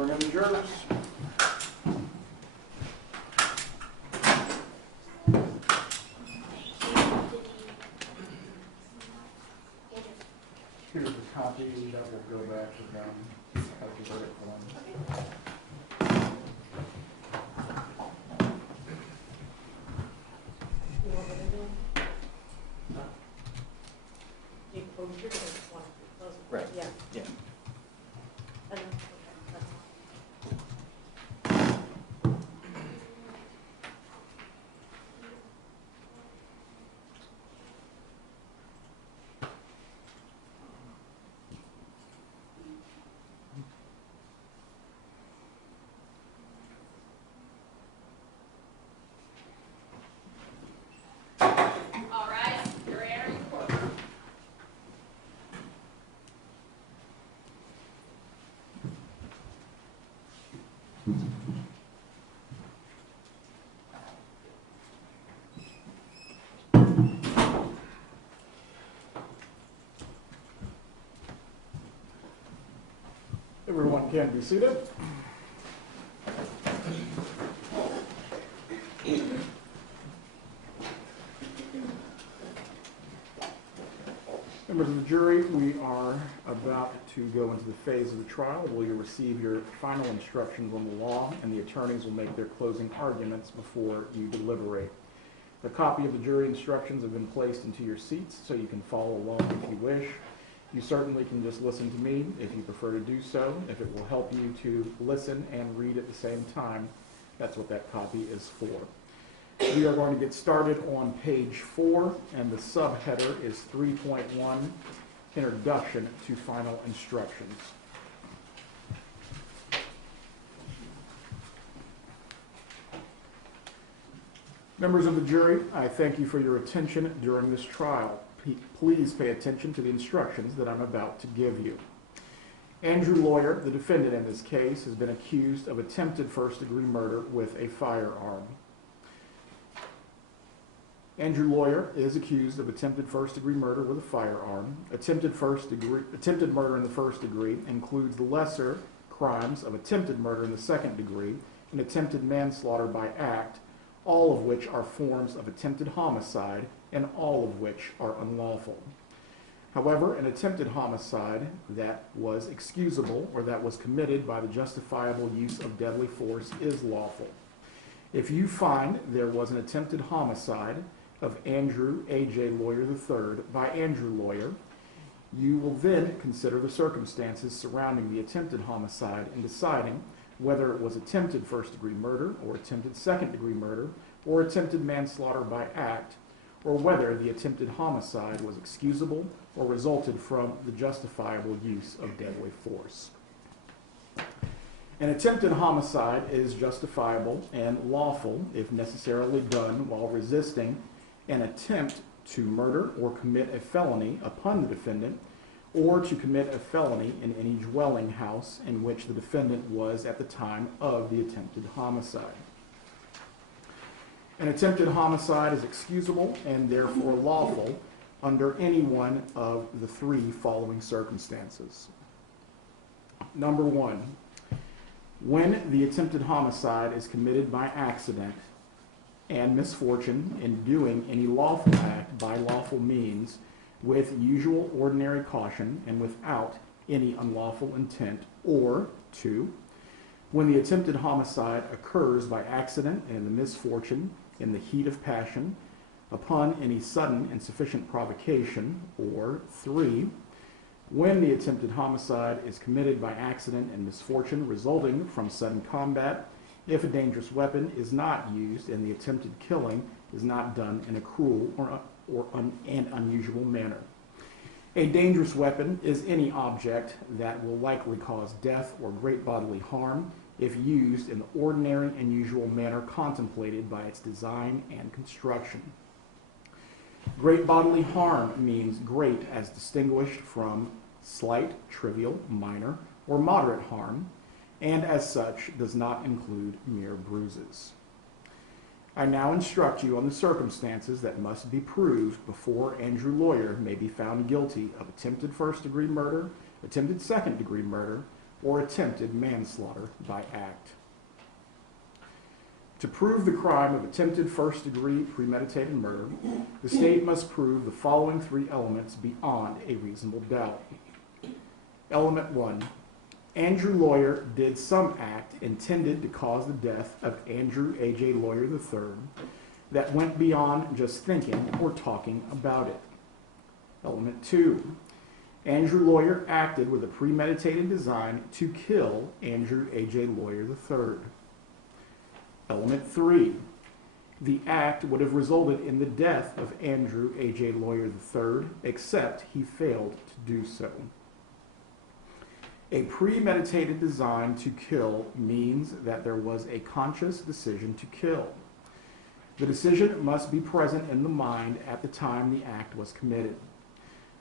Bring in the jurors. Here's a copy that will go back to them as the verdict form. Right. Yeah. Yeah. All right, you're entering the courtroom. Everyone can be seated. Members of the jury, we are about to go into the phase of the trial where you receive your final instructions on the law, and the attorneys will make their closing arguments before you deliberate. A copy of the jury instructions have been placed into your seats so you can follow along if you wish. You certainly can just listen to me if you prefer to do so. If it will help you to listen and read at the same time, that's what that copy is for. We are going to get started on page 4, and the subheader is 3.1, Introduction to Final Instructions. Members of the jury, I thank you for your attention during this trial. Please pay attention to the instructions that I'm about to give you. Andrew Lawyer, the defendant in this case, has been accused of attempted first-degree murder with a firearm. Andrew Lawyer is accused of attempted first-degree murder with a firearm. Attempted murder in the first degree includes the lesser crimes of attempted murder in the second degree and attempted manslaughter by act, all of which are forms of attempted homicide and all of which are unlawful. However, an attempted homicide that was excusable or that was committed by the justifiable use of deadly force is lawful. If you find there was an attempted homicide of Andrew A.J. Lawyer III by Andrew Lawyer, you will then consider the circumstances surrounding the attempted homicide in deciding whether it was attempted first-degree murder or attempted second-degree murder or attempted manslaughter by act, or whether the attempted homicide was excusable or resulted from the justifiable use of deadly force. An attempted homicide is justifiable and lawful if necessarily done while resisting an attempt to murder or commit a felony upon the defendant, or to commit a felony in any dwelling house in which the defendant was at the time of the attempted homicide. An attempted homicide is excusable and therefore lawful under any one of the 3 following circumstances. Number 1, when the attempted homicide is committed by accident and misfortune in doing any lawful act by lawful means with usual ordinary caution and without any unlawful intent, or 2, when the attempted homicide occurs by accident and the misfortune in the heat of passion upon any sudden and sufficient provocation, or 3, when the attempted homicide is committed by accident and misfortune resulting from sudden combat, if a dangerous weapon is not used and the attempted killing is not done in a cruel or unusual manner. A dangerous weapon is any object that will likely cause death or great bodily harm if used in the ordinary and usual manner contemplated by its design and construction. Great bodily harm means great as distinguished from slight, trivial, minor, or moderate harm, and as such does not include mere bruises. I now instruct you on the circumstances that must be proved before Andrew Lawyer may be found guilty of attempted first-degree murder, attempted second-degree murder, or attempted manslaughter by act. To prove the crime of attempted first-degree premeditated murder, the state must prove the following three elements beyond a reasonable doubt. Element 1. Andrew Lawyer did some act intended to cause the death of Andrew A.J. Lawyer III that went beyond just thinking or talking about it. Element 2. Andrew Lawyer acted with a premeditated design to kill Andrew A.J. Lawyer III. Element 3. The act would have resulted in the death of Andrew A.J. Lawyer III, except he failed to do so. A premeditated design to kill means that there was a conscious decision to kill. The decision must be present in the mind at the time the act was committed.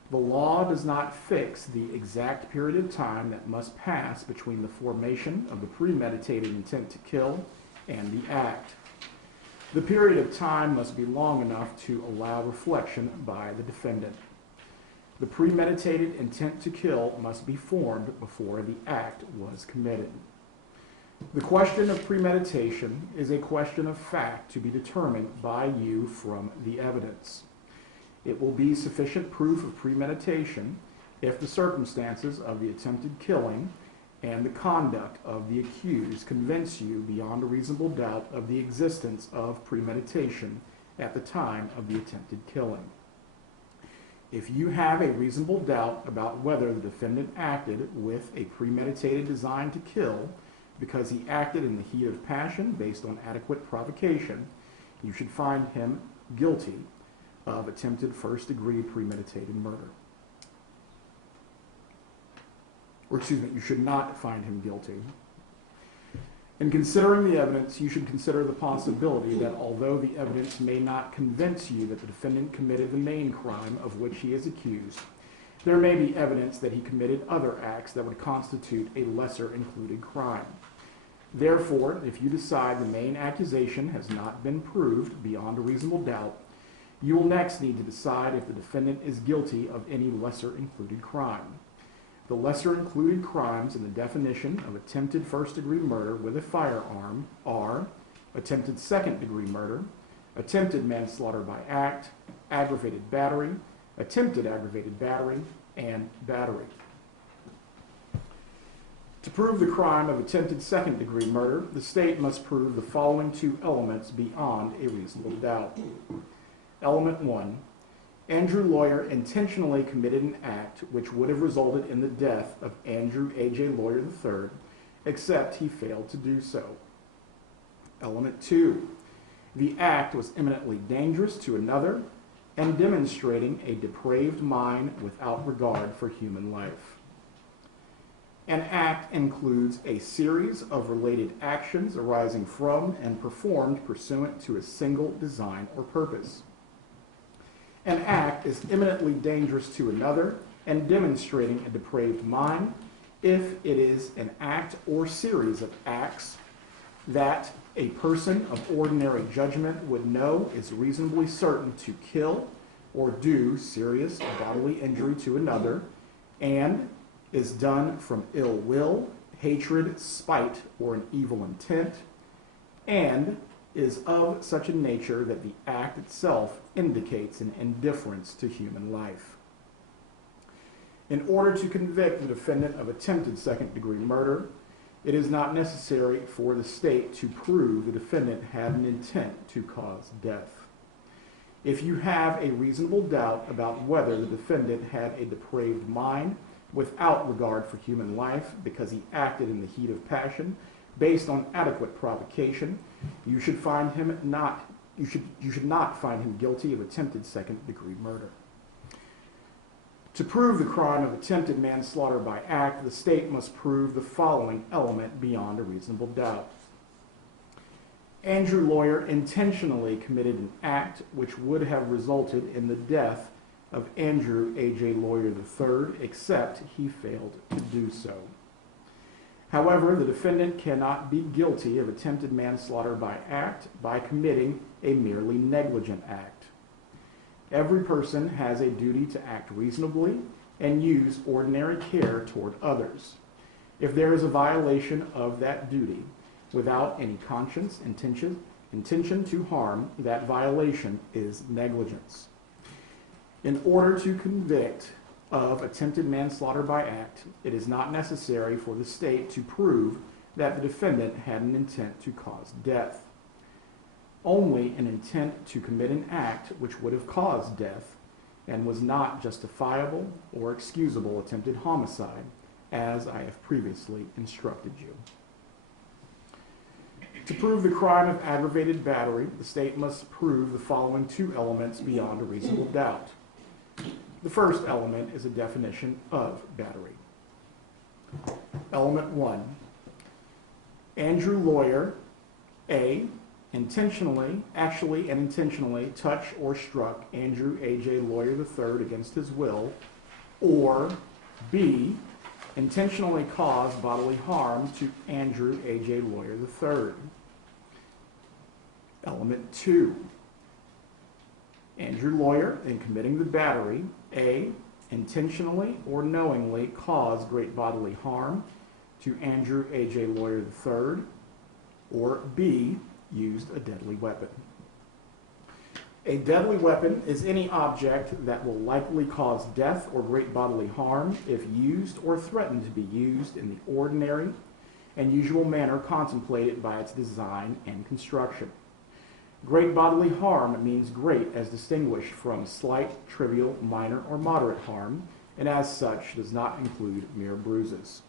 The law does not fix the exact period of time that must pass between the formation of the premeditated intent to kill and the act. The period of time must be long enough to allow reflection by the defendant. The premeditated intent to kill must be formed before the act was committed. The question of premeditation is a question of fact to be determined by you from the evidence. It will be sufficient proof of premeditation if the circumstances of the attempted killing and the conduct of the accused convince you beyond a reasonable doubt of the existence of premeditation at the time of the attempted killing. If you have a reasonable doubt about whether the defendant acted with a premeditated design to kill because he acted in the heat of passion based on adequate provocation, you should find him guilty of attempted first-degree premeditated murder. You should not find him guilty. In considering the evidence, you should consider the possibility that although the evidence may not convince you that the defendant committed the main crime of which he is accused, there may be evidence that he committed other acts that would constitute a lesser included crime. Therefore, if you decide the main accusation has not been proved beyond a reasonable doubt, you will next need to decide if the defendant is guilty of any lesser included crime. The lesser included crimes in the definition of attempted first-degree murder with a firearm are attempted second-degree murder, attempted manslaughter by act, aggravated battery, attempted aggravated battery, and battery. To prove the crime of attempted second-degree murder, the state must prove the following two elements beyond a reasonable doubt. Element 1. Andrew Lawyer intentionally committed an act which would have resulted in the death of Andrew A.J. Lawyer III, except he failed to do so. Element 2. The act was imminently dangerous to another and demonstrating a depraved mind without regard for human life. An act includes a series of related actions arising from and performed pursuant to a single design or purpose. An act is imminently dangerous to another and demonstrating a depraved mind if it is an act or series of acts that a person of ordinary judgment would know is reasonably certain to kill or do serious bodily injury to another and is done from ill will, hatred, spite, or an evil intent, and is of such a nature that the act itself indicates an indifference to human life. In order to convict the defendant of attempted second-degree murder, it is not necessary for the state to prove the defendant had an intent to cause death. If you have a reasonable doubt about whether the defendant had a depraved mind without regard for human life because he acted in the heat of passion based on adequate provocation, you should not find him guilty of attempted second-degree murder. To prove the crime of attempted manslaughter by act, the state must prove the following element beyond a reasonable doubt. Andrew Lawyer intentionally committed an act which would have resulted in the death of Andrew A.J. Lawyer III, except he failed to do so. However, the defendant cannot be guilty of attempted manslaughter by act by committing a merely negligent act. Every person has a duty to act reasonably and use ordinary care toward others. if there is a violation of that duty without any conscious intention to harm, that violation is negligence. In order to convict of attempted manslaughter by act, it is not necessary for the state to prove that the defendant had an intent to cause death. Only an intent to commit an act which would have caused death and was not justifiable or excusable attempted homicide, as I have previously instructed you. To prove the crime of aggravated battery, the state must prove the following two elements beyond a reasonable doubt. The first element is a definition of battery. Element 1. Andrew Lawyer, A, actually and intentionally touch or struck Andrew A.J. Lawyer III against his will, or B, intentionally caused bodily harm to Andrew A.J. Lawyer III. Element 2. Andrew Lawyer, in committing the battery, A, intentionally or knowingly caused great bodily harm to Andrew A.J. Lawyer III, or B, used a deadly weapon. A deadly weapon is any object that will likely cause death or great bodily harm if used or threatened to be used in the ordinary and usual manner contemplated by its design and construction. Great bodily harm means great as distinguished from slight, trivial, minor, or moderate harm, and as such does not include mere bruises.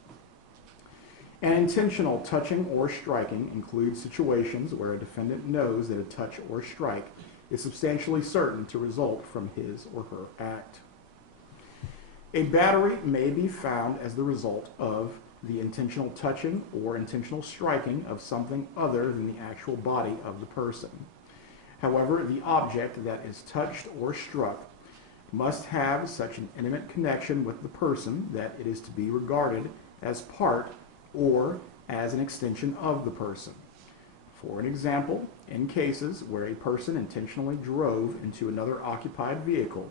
An intentional touching or striking includes situations where a defendant knows that a touch or strike is substantially certain to result from his or her act. A battery may be found as the result of the intentional touching or intentional striking of something other than the actual body of the person. However, the object that is touched or struck must have such an intimate connection with the person that it is to be regarded as part or as an extension of the person. For an example, in cases where a person intentionally drove into another occupied vehicle,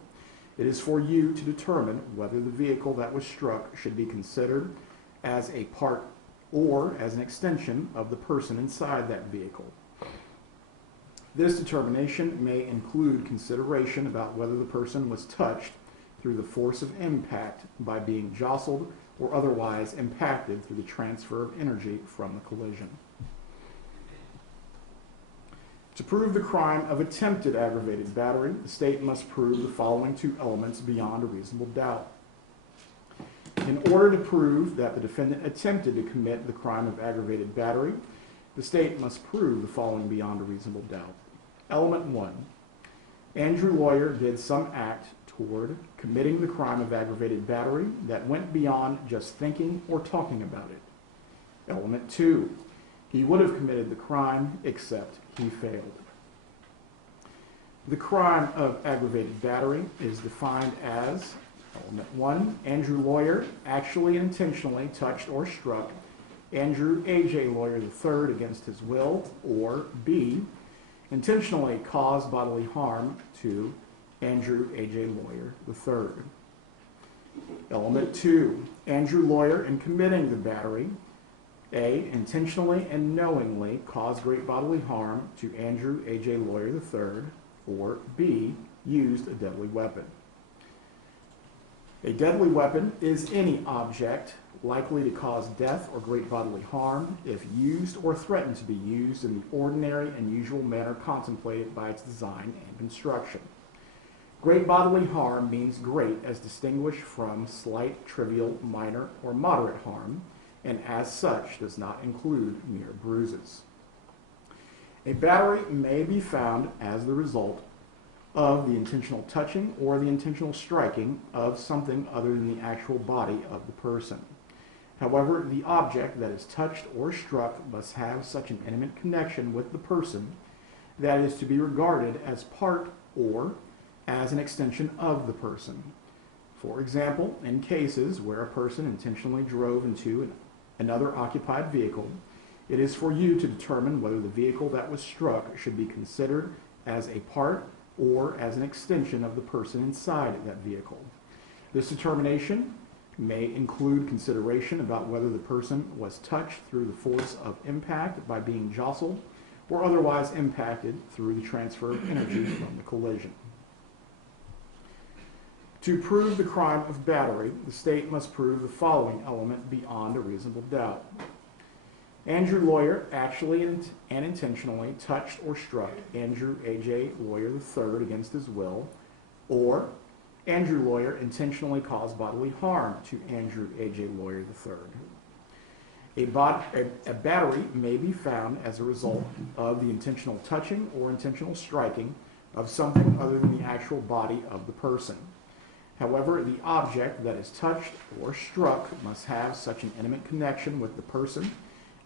it is for you to determine whether the vehicle that was struck should be considered as a part or as an extension of the person inside that vehicle. This determination may include consideration about whether the person was touched through the force of impact by being jostled or otherwise impacted through the transfer of energy from the collision. To prove the crime of attempted aggravated battery, the state must prove the following two elements beyond a reasonable doubt. In order to prove that the defendant attempted to commit the crime of aggravated battery, the state must prove the following beyond a reasonable doubt. Element 1. Andrew Lawyer did some act toward committing the crime of aggravated battery that went beyond just thinking or talking about it. Element 2. He would have committed the crime except he failed. The crime of aggravated battery is defined as Element 1. Andrew Lawyer actually and intentionally touched or struck Andrew A.J. Lawyer III against his will, or B, intentionally caused bodily harm to Andrew A.J. Lawyer III. Element 2. Andrew Lawyer, in committing the battery, A, intentionally and knowingly caused great bodily harm to Andrew A.J. Lawyer III, or B, used a deadly weapon. A deadly weapon is any object likely to cause death or great bodily harm if used or threatened to be used in the ordinary and usual manner contemplated by its design and construction. Great bodily harm means great as distinguished from slight, trivial, minor, or moderate harm, and as such does not include mere bruises. A battery may be found as the result of the intentional touching or the intentional striking of something other than the actual body of the person. However, the object that is touched or struck must have such an intimate connection with the person that is to be regarded as part or as an extension of the person. For example, in cases where a person intentionally drove into another occupied vehicle, it is for you to determine whether the vehicle that was struck should be considered as a part or as an extension of the person inside that vehicle. This determination may include consideration about whether the person was touched through the force of impact by being jostled or otherwise impacted through the transfer of energy from the collision. To prove the crime of battery, the state must prove the following element beyond a reasonable doubt. Andrew Lawyer actually and intentionally touched or struck Andrew A.J. Lawyer III against his will, or Andrew Lawyer intentionally caused bodily harm to Andrew A.J. Lawyer III. A battery may be found as a result of the intentional touching or intentional striking of something other than the actual body of the person. However, the object that is touched or struck must have such an intimate connection with the person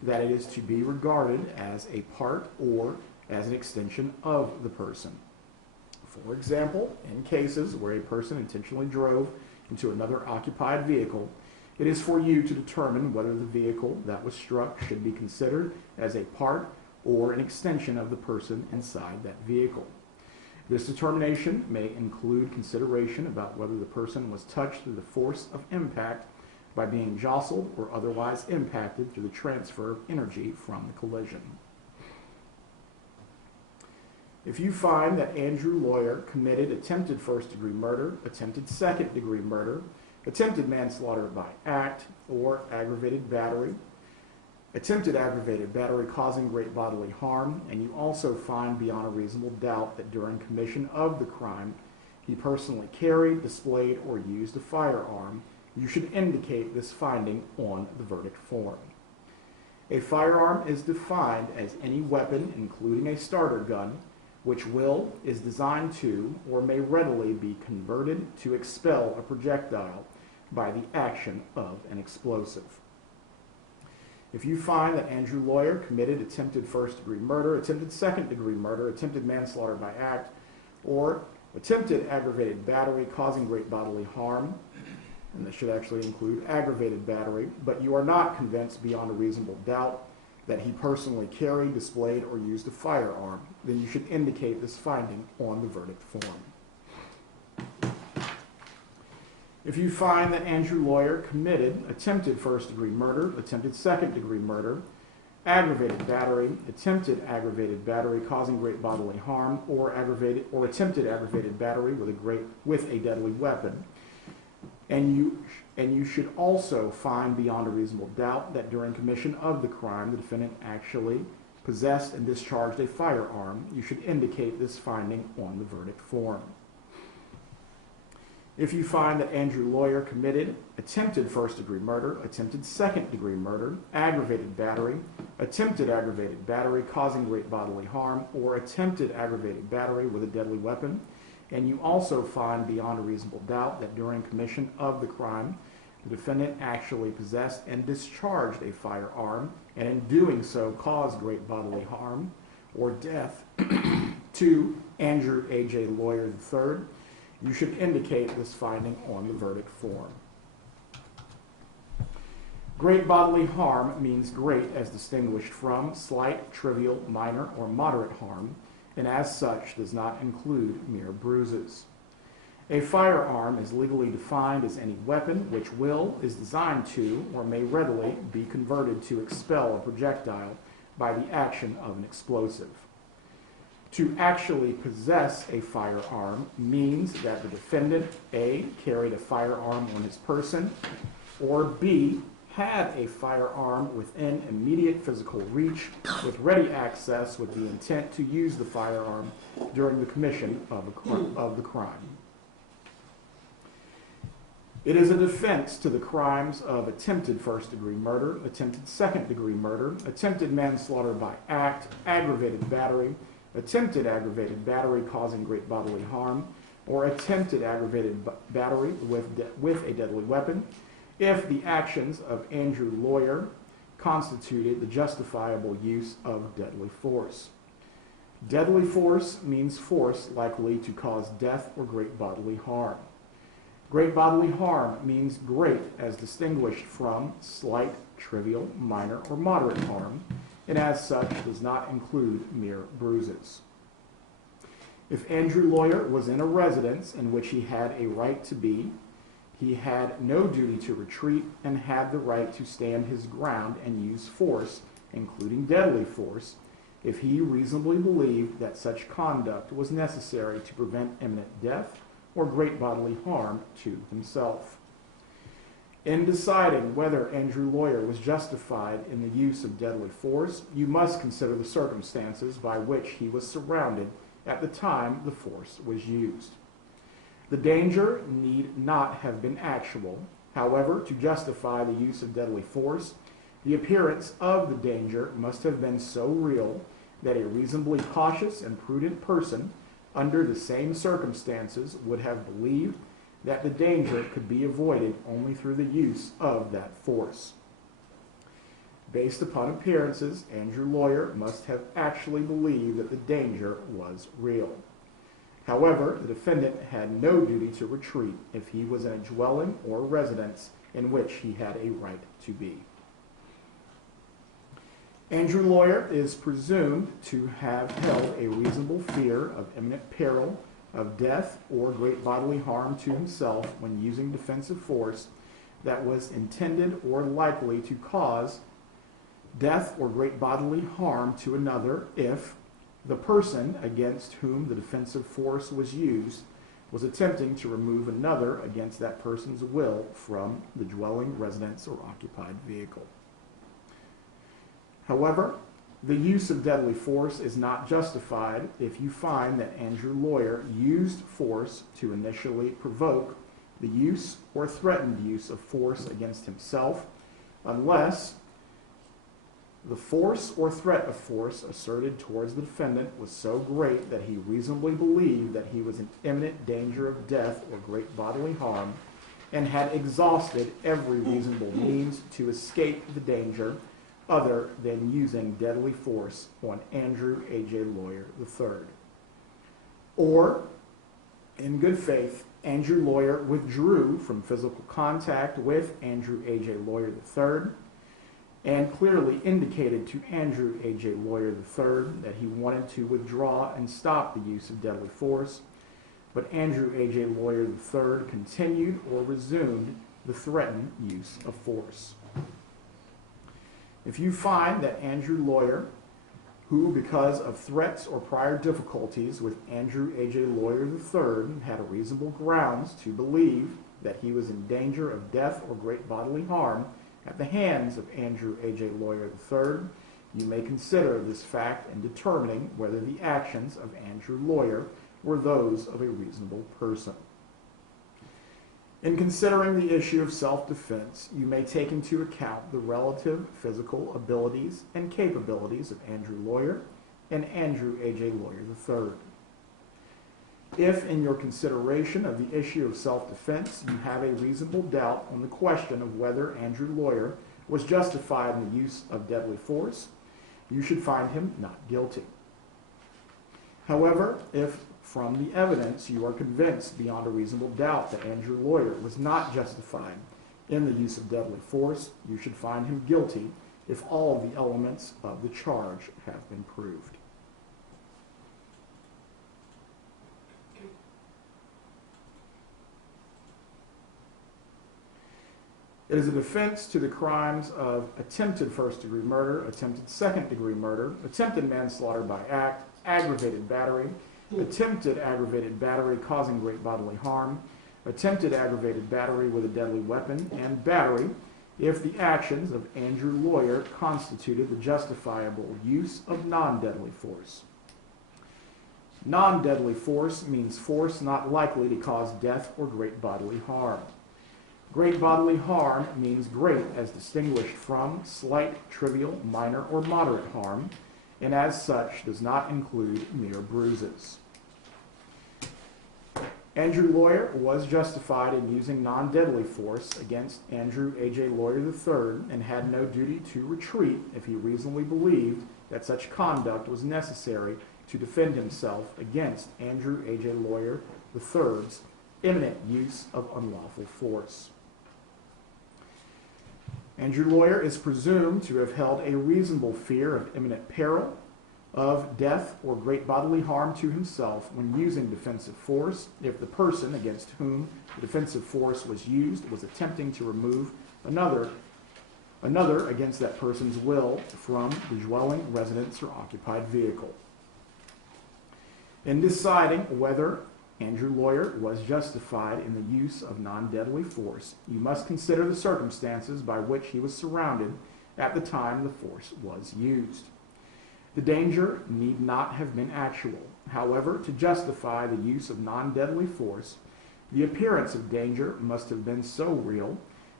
that it is to be regarded as a part or as an extension of the person. For example, in cases where a person intentionally drove into another occupied vehicle, it is for you to determine whether the vehicle that was struck should be considered as a part or an extension of the person inside that vehicle. This determination may include consideration about whether the person was touched through the force of impact by being jostled or otherwise impacted through the transfer of energy from the collision. If you find that Andrew Lawyer committed attempted first-degree murder, attempted second-degree murder, attempted manslaughter by act, or aggravated battery, attempted aggravated battery causing great bodily harm, and you also find beyond a reasonable doubt that during commission of the crime he personally carried, displayed, or used a firearm, you should indicate this finding on the verdict form. A firearm is defined as any weapon, including a starter gun, which is designed to or may readily be converted to expel a projectile by the action of an explosive. If you find that Andrew Lawyer committed attempted first-degree murder, attempted second-degree murder, attempted manslaughter by act, or attempted aggravated battery causing great bodily harm, and this should actually include aggravated battery, but you are not convinced beyond a reasonable doubt that he personally carried, displayed, or used a firearm, then you should indicate this finding on the verdict form. If you find that Andrew Lawyer committed attempted first-degree murder, attempted second-degree murder, aggravated battery, attempted aggravated battery causing great bodily harm, or attempted aggravated battery with a deadly weapon, and you should also find beyond a reasonable doubt that during commission of the crime the defendant actually possessed and discharged a firearm, you should indicate this finding on the verdict form. If you find that Andrew Lawyer committed attempted first-degree murder, attempted second-degree murder, aggravated battery, attempted aggravated battery causing great bodily harm, or attempted aggravated battery with a deadly weapon, and you also find beyond a reasonable doubt that during commission of the crime, the defendant actually possessed and discharged a firearm, and in doing so caused great bodily harm or death to Andrew A.J. Lawyer III, you should indicate this finding on the verdict form. Great bodily harm means great as distinguished from slight, trivial, minor, or moderate harm, and as such does not include mere bruises. A firearm is legally defined as any weapon which is designed to or may readily be converted to expel a projectile by the action of an explosive. To actually possess a firearm means that the defendant A, carried a firearm on his person, or B, had a firearm within immediate physical reach with ready access with the intent to use the firearm during the commission of the crime. It is a defense to the crimes of attempted first-degree murder, attempted second-degree murder, attempted manslaughter by act, aggravated battery, attempted aggravated battery causing great bodily harm, or attempted aggravated battery with a deadly weapon, if the actions of Andrew Lawyer constituted the justifiable use of deadly force. Deadly force means force likely to cause death or great bodily harm. Great bodily harm means great as distinguished from slight, trivial, minor, or moderate harm, and as such does not include mere bruises. If Andrew Lawyer was in a residence in which he had a right to be, he had no duty to retreat and had the right to stand his ground and use force, including deadly force, if he reasonably believed that such conduct was necessary to prevent imminent death or great bodily harm to himself. In deciding whether Andrew Lawyer was justified in the use of deadly force, you must consider the circumstances by which he was surrounded at the time the force was used. The danger need not have been actual. However, to justify the use of deadly force, the appearance of the danger must have been so real that a reasonably cautious and prudent person under the same circumstances would have believed that the danger could be avoided only through the use of that force. Based upon appearances, Andrew Lawyer must have actually believed that the danger was real. However, the defendant had no duty to retreat if he was in a dwelling or residence in which he had a right to be. Andrew Lawyer is presumed to have held a reasonable fear of imminent peril, of death or great bodily harm to himself when using defensive force that was intended or likely to cause death or great bodily harm to another if the person against whom the defensive force was used was attempting to remove another against that person's will from the dwelling, residence, or occupied vehicle. However, the use of deadly force is not justified if you find that Andrew Lawyer used force to initially provoke the use or threatened use of force against himself, unless the force or threat of force asserted towards the defendant was so great that he reasonably believed that he was in imminent danger of death or great bodily harm and had exhausted every reasonable means to escape the danger other than using deadly force on Andrew A.J. Lawyer III. Or, in good faith, Andrew Lawyer withdrew from physical contact with Andrew A.J. Lawyer III and clearly indicated to Andrew A.J. Lawyer III that he wanted to withdraw and stop the use of deadly force, but Andrew A.J. Lawyer III continued or resumed the threatened use of force. If you find that Andrew Lawyer, who because of threats or prior difficulties with Andrew A.J. Lawyer III had a reasonable grounds to believe that he was in danger of death or great bodily harm at the hands of Andrew A.J. Lawyer III, you may consider this fact in determining whether the actions of Andrew Lawyer were those of a reasonable person. In considering the issue of self-defense, you may take into account the relative physical abilities and capabilities of Andrew Lawyer and Andrew A.J. Lawyer III. If, in your consideration of the issue of self-defense, you have a reasonable doubt on the question of whether Andrew Lawyer was justified in the use of deadly force, you should find him not guilty. However, if from the evidence you are convinced beyond a reasonable doubt that Andrew Lawyer was not justified in the use of deadly force, you should find him guilty if all of the elements of the charge have been proved. It is a defense to the crimes of attempted first-degree murder, attempted second-degree murder, attempted manslaughter by act, aggravated battery, attempted aggravated battery causing great bodily harm, attempted aggravated battery with a deadly weapon, and battery if the actions of Andrew Lawyer constituted the justifiable use of non-deadly force. Non-deadly force means force not likely to cause death or great bodily harm. Great bodily harm means great as distinguished from slight, trivial, minor, or moderate harm, and as such does not include mere bruises. Andrew Lawyer was justified in using non-deadly force against Andrew A.J. Lawyer III and had no duty to retreat if he reasonably believed that such conduct was necessary to defend himself against Andrew A.J. Lawyer III's imminent use of unlawful force. Andrew Lawyer is presumed to have held a reasonable fear of imminent peril, of death or great bodily harm to himself when using defensive force if the person against whom the defensive force was used was attempting to remove another against that person's will from the dwelling, residence, or occupied vehicle. In deciding whether Andrew Lawyer was justified in the use of non-deadly force, you must consider the circumstances by which he was surrounded at the time the force was used. The danger need not have been actual. However, to justify the use of non-deadly force, the appearance of danger must have been so real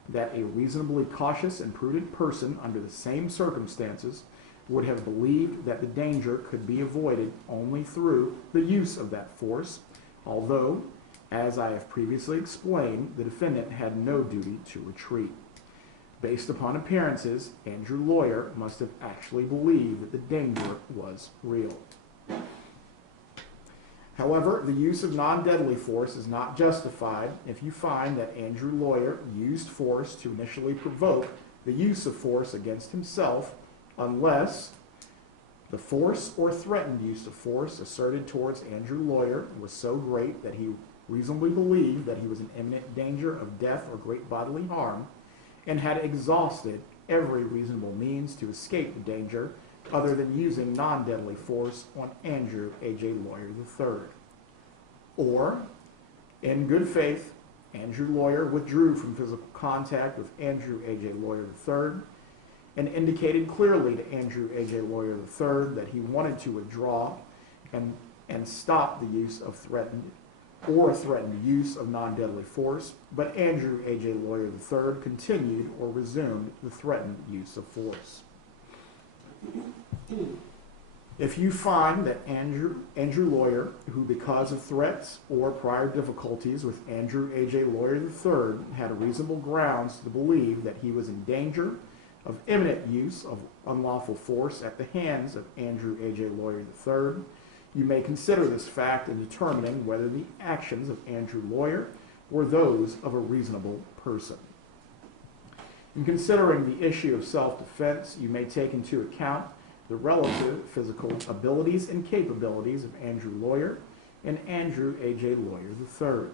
that a reasonably cautious and prudent person under the same circumstances would have believed that the danger could be avoided only through the use of that force, although, as I have previously explained, the defendant had no duty to retreat. Based upon appearances, Andrew Lawyer must have actually believed that the danger was real. However, the use of non-deadly force is not justified if you find that Andrew Lawyer used force to initially provoke the use of force against himself, unless the force or threatened use of force asserted towards Andrew Lawyer was so great that he reasonably believed that he was in imminent danger of death or great bodily harm, and had exhausted every reasonable means to escape the danger other than using non-deadly force on Andrew A.J. Lawyer III. Or, in good faith, Andrew Lawyer withdrew from physical contact with Andrew A.J. Lawyer III and indicated clearly to Andrew A.J. Lawyer III that he wanted to withdraw and stop the use of threatened use of non-deadly force, but Andrew A.J. Lawyer III continued or resumed the threatened use of force. If you find that Andrew Lawyer, who because of threats or prior difficulties with Andrew A.J. Lawyer III had reasonable grounds to believe that he was in danger of imminent use of unlawful force at the hands of Andrew A.J. Lawyer III, you may consider this fact in determining whether the actions of Andrew Lawyer were those of a reasonable person. In considering the issue of self-defense, you may take into account the relative physical abilities and capabilities of Andrew Lawyer and Andrew A.J. Lawyer III.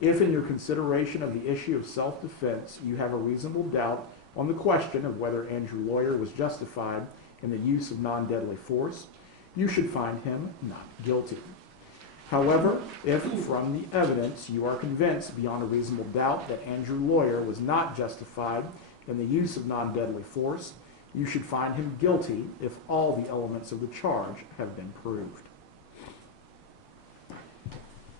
If in your consideration of the issue of self-defense you have a reasonable doubt on the question of whether Andrew Lawyer was justified in the use of non-deadly force, you should find him not guilty. However, if from the evidence you are convinced beyond a reasonable doubt that Andrew Lawyer was not justified in the use of non-deadly force, you should find him guilty if all the elements of the charge have been proved.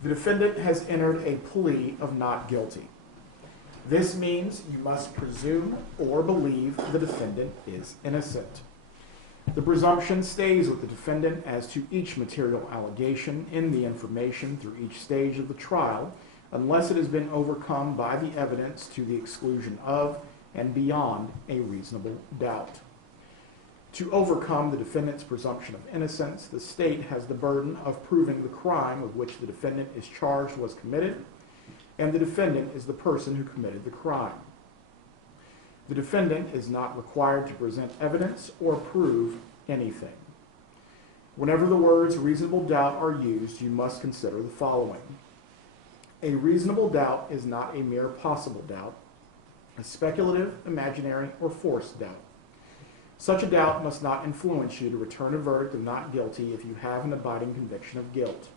The defendant has entered a plea of not guilty. This means you must presume or believe the defendant is innocent. The presumption stays with the defendant as to each material allegation in the information through each stage of the trial, unless it has been overcome by the evidence to the exclusion of and beyond a reasonable doubt. To overcome the defendant's presumption of innocence, the state has the burden of proving the crime of which the defendant is charged was committed, and the defendant is the person who committed the crime. The defendant is not required to present evidence or prove anything. Whenever the words reasonable doubt are used, you must consider the following. A reasonable doubt is not a mere possible doubt, a speculative, imaginary, or forced doubt. Such a doubt must not influence you to return a verdict of not guilty if you have an abiding conviction of guilt.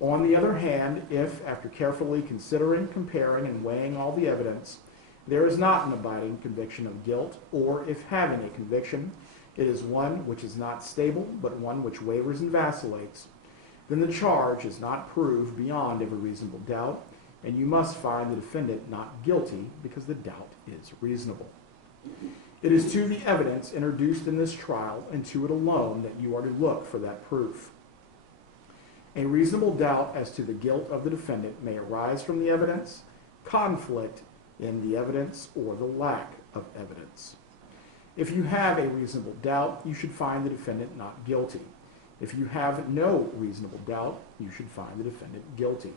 On the other hand, if, after carefully considering, comparing, and weighing all the evidence, there is not an abiding conviction of guilt, or if having a conviction, it is one which is not stable, but one which wavers and vacillates, then the charge is not proved beyond every reasonable doubt, and you must find the defendant not guilty because the doubt is reasonable. It is to the evidence introduced in this trial and to it alone that you are to look for that proof. A reasonable doubt as to the guilt of the defendant may arise from the evidence, conflict in the evidence, or the lack of evidence. If you have a reasonable doubt, you should find the defendant not guilty. If you have no reasonable doubt, you should find the defendant guilty.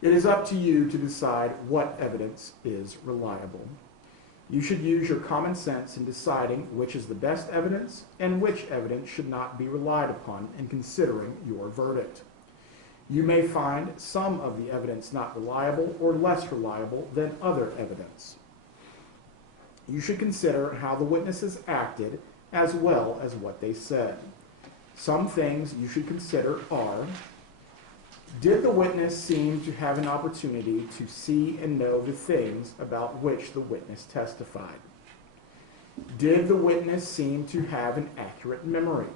It is up to you to decide what evidence is reliable. You should use your common sense in deciding which is the best evidence and which evidence should not be relied upon in considering your verdict. You may find some of the evidence not reliable or less reliable than other evidence. You should consider how the witnesses acted as well as what they said. Some things you should consider are: did the witness seem to have an opportunity to see and know the things about which the witness testified? Did the witness seem to have an accurate memory?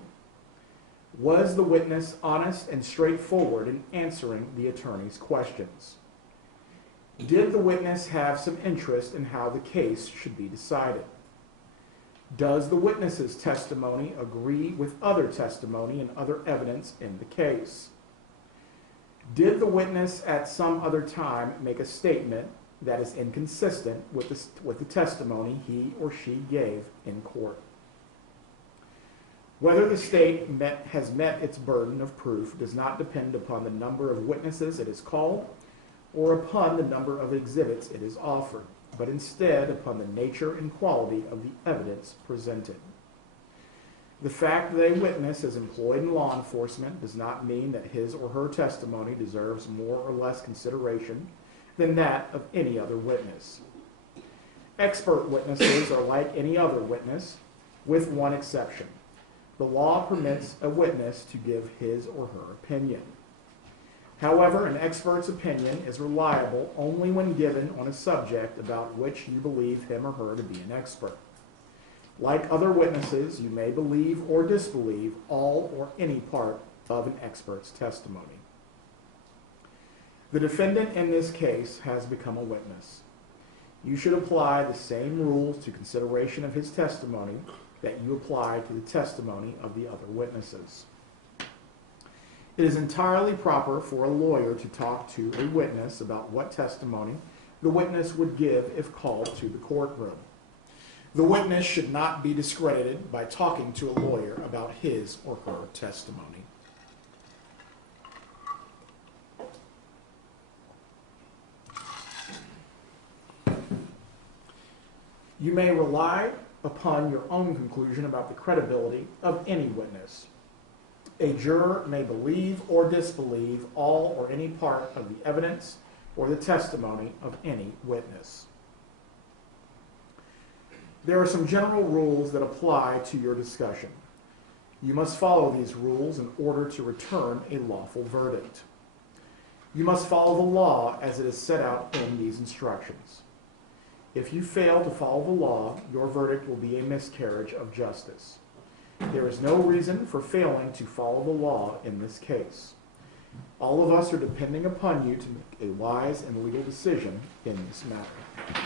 Was the witness honest and straightforward in answering the attorney's questions? Did the witness have some interest in how the case should be decided? Does the witness's testimony agree with other testimony and other evidence in the case? Did the witness at some other time make a statement that is inconsistent with the testimony he or she gave in court? Whether the state has met its burden of proof does not depend upon the number of witnesses it has called or upon the number of exhibits it has offered, but instead upon the nature and quality of the evidence presented. The fact that a witness is employed in law enforcement does not mean that his or her testimony deserves more or less consideration than that of any other witness. Expert witnesses are like any other witness, with one exception. The law permits a witness to give his or her opinion. However, an expert's opinion is reliable only when given on a subject about which you believe him or her to be an expert. Like other witnesses, you may believe or disbelieve all or any part of an expert's testimony. The defendant in this case has become a witness. You should apply the same rules to consideration of his testimony that you apply to the testimony of the other witnesses. It is entirely proper for a lawyer to talk to a witness about what testimony the witness would give if called to the courtroom. The witness should not be discredited by talking to a lawyer about his or her testimony. You may rely upon your own conclusion about the credibility of any witness. A juror may believe or disbelieve all or any part of the evidence or the testimony of any witness. There are some general rules that apply to your discussion. You must follow these rules in order to return a lawful verdict. You must follow the law as it is set out in these instructions. If you fail to follow the law, your verdict will be a miscarriage of justice. There is no reason for failing to follow the law in this case. All of us are depending upon you to make a wise and legal decision in this matter.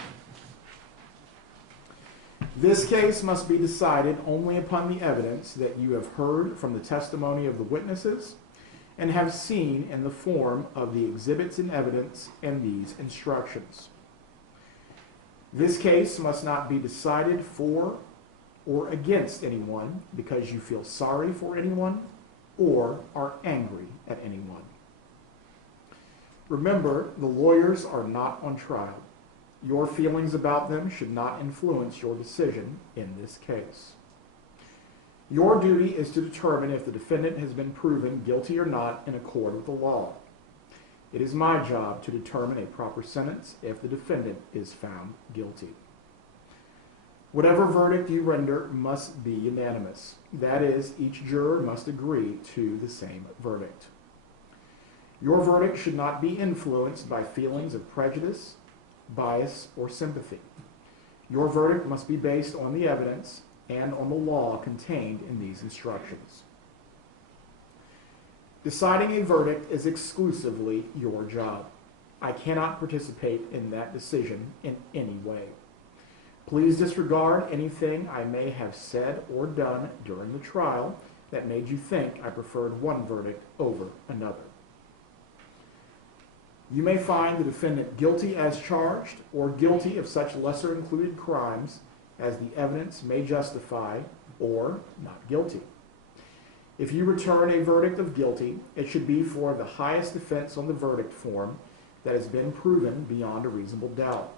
This case must be decided only upon the evidence that you have heard from the testimony of the witnesses and have seen in the form of the exhibits and evidence and these instructions. This case must not be decided for or against anyone because you feel sorry for anyone or are angry at anyone. Remember, the lawyers are not on trial. Your feelings about them should not influence your decision in this case. Your duty is to determine if the defendant has been proven guilty or not in accord with the law. It is my job to determine a proper sentence if the defendant is found guilty. Whatever verdict you render must be unanimous. That is, each juror must agree to the same verdict. Your verdict should not be influenced by feelings of prejudice, bias, or sympathy. Your verdict must be based on the evidence and on the law contained in these instructions. Deciding a verdict is exclusively your job. I cannot participate in that decision in any way. Please disregard anything I may have said or done during the trial that made you think I preferred one verdict over another. You may find the defendant guilty as charged or guilty of such lesser included crimes as the evidence may justify, or not guilty. If you return a verdict of guilty, it should be for the highest offense on the verdict form that has been proven beyond a reasonable doubt.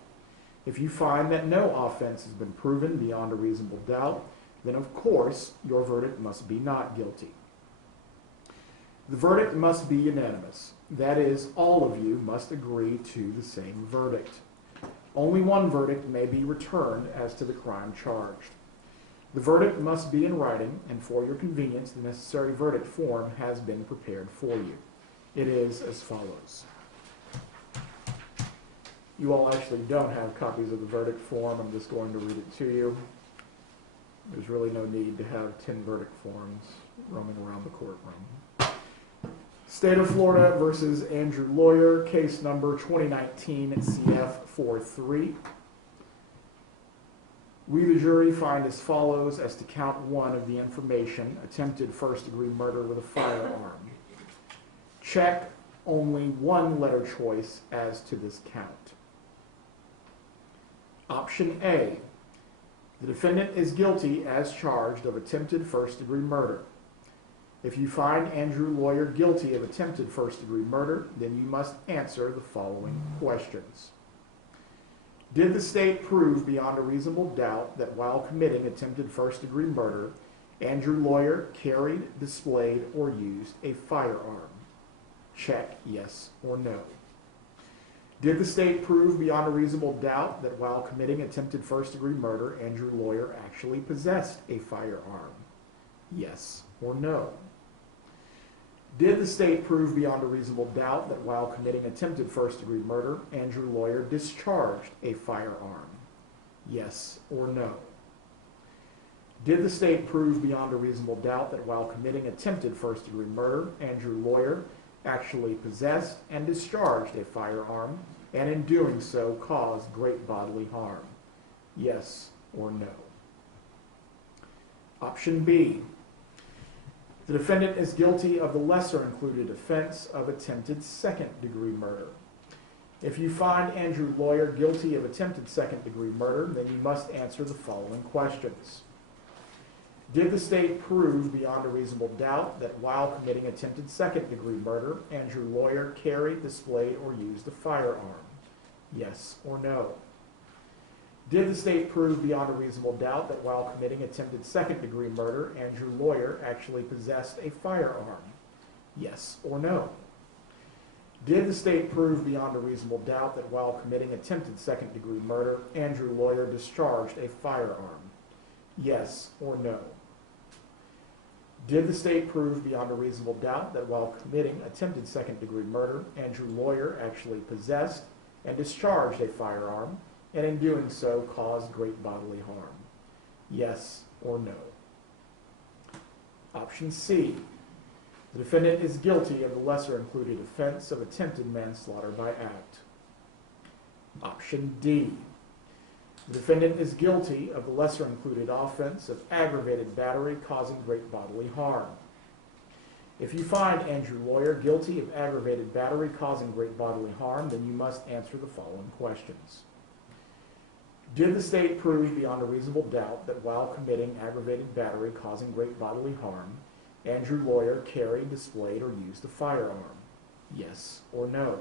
If you find that no offense has been proven beyond a reasonable doubt, then of course your verdict must be not guilty. The verdict must be unanimous. That is, all of you must agree to the same verdict. Only one verdict may be returned as to the crime charged. The verdict must be in writing, and for your convenience, the necessary verdict form has been prepared for you. It is as follows. You all actually don't have copies of the verdict form. I'm just going to read it to you. There's really no need to have 10 verdict forms roaming around the courtroom. State of Florida versus Andrew Lawyer, case number 2019 CF43. We, the jury, find as follows as to count 1 of the information, attempted first-degree murder with a firearm. Check only 1 letter choice as to this count. Option A, the defendant is guilty as charged of attempted first-degree murder. If you find Andrew Lawyer guilty of attempted first-degree murder, then you must answer the following questions. Did the state prove beyond a reasonable doubt that while committing attempted first-degree murder, Andrew Lawyer carried, displayed, or used a firearm? Check yes or no. Did the state prove beyond a reasonable doubt that while committing attempted first-degree murder, Andrew Lawyer actually possessed a firearm? Yes or no. Did the state prove beyond a reasonable doubt that while committing attempted first-degree murder, Andrew Lawyer discharged a firearm? Yes or no. Did the state prove beyond a reasonable doubt that while committing attempted first-degree murder, Andrew Lawyer actually possessed and discharged a firearm, and in doing so caused great bodily harm? Yes or no. Option B, the defendant is guilty of the lesser included offense of attempted second-degree murder. If you find Andrew Lawyer guilty of attempted second-degree murder, then you must answer the following questions. Did the state prove beyond a reasonable doubt that while committing attempted second-degree murder, Andrew Lawyer carried, displayed, or used a firearm? Yes or no. Did the state prove beyond a reasonable doubt that while committing attempted second-degree murder, Andrew Lawyer actually possessed a firearm? Yes or no. Did the state prove beyond a reasonable doubt that while committing attempted second-degree murder, Andrew Lawyer discharged a firearm? Yes or no. Did the state prove beyond a reasonable doubt that while committing attempted second-degree murder, Andrew Lawyer actually possessed and discharged a firearm, and in doing so caused great bodily harm? Yes or no. Option C, the defendant is guilty of the lesser included offense of attempted manslaughter by act. Option D, the defendant is guilty of the lesser included offense of aggravated battery causing great bodily harm. If you find Andrew Lawyer guilty of aggravated battery causing great bodily harm, then you must answer the following questions. Did the state prove beyond a reasonable doubt that while committing aggravated battery causing great bodily harm, Andrew Lawyer carried, displayed, or used a firearm? Yes or no.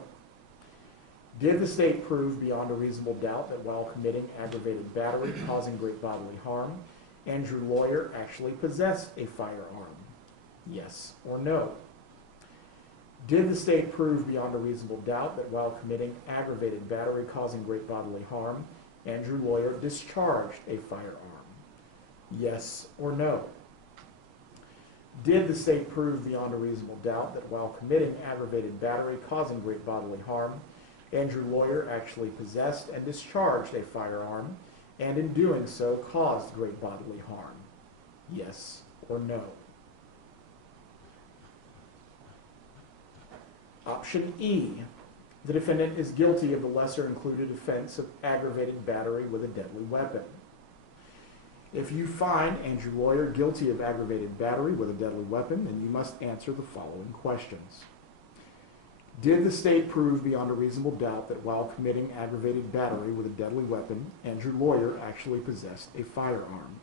Did the state prove beyond a reasonable doubt that while committing aggravated battery causing great bodily harm, Andrew Lawyer actually possessed a firearm? Yes or no. Did the state prove beyond a reasonable doubt that while committing aggravated battery causing great bodily harm, Andrew Lawyer discharged a firearm? Yes or no. Did the state prove beyond a reasonable doubt that while committing aggravated battery causing great bodily harm, Andrew Lawyer actually possessed and discharged a firearm, and in doing so caused great bodily harm? Yes or no. Option E, the defendant is guilty of the lesser included offense of aggravated battery with a deadly weapon. If you find Andrew Lawyer guilty of aggravated battery with a deadly weapon, then you must answer the following questions. Did the state prove beyond a reasonable doubt that while committing aggravated battery with a deadly weapon, Andrew Lawyer actually possessed a firearm?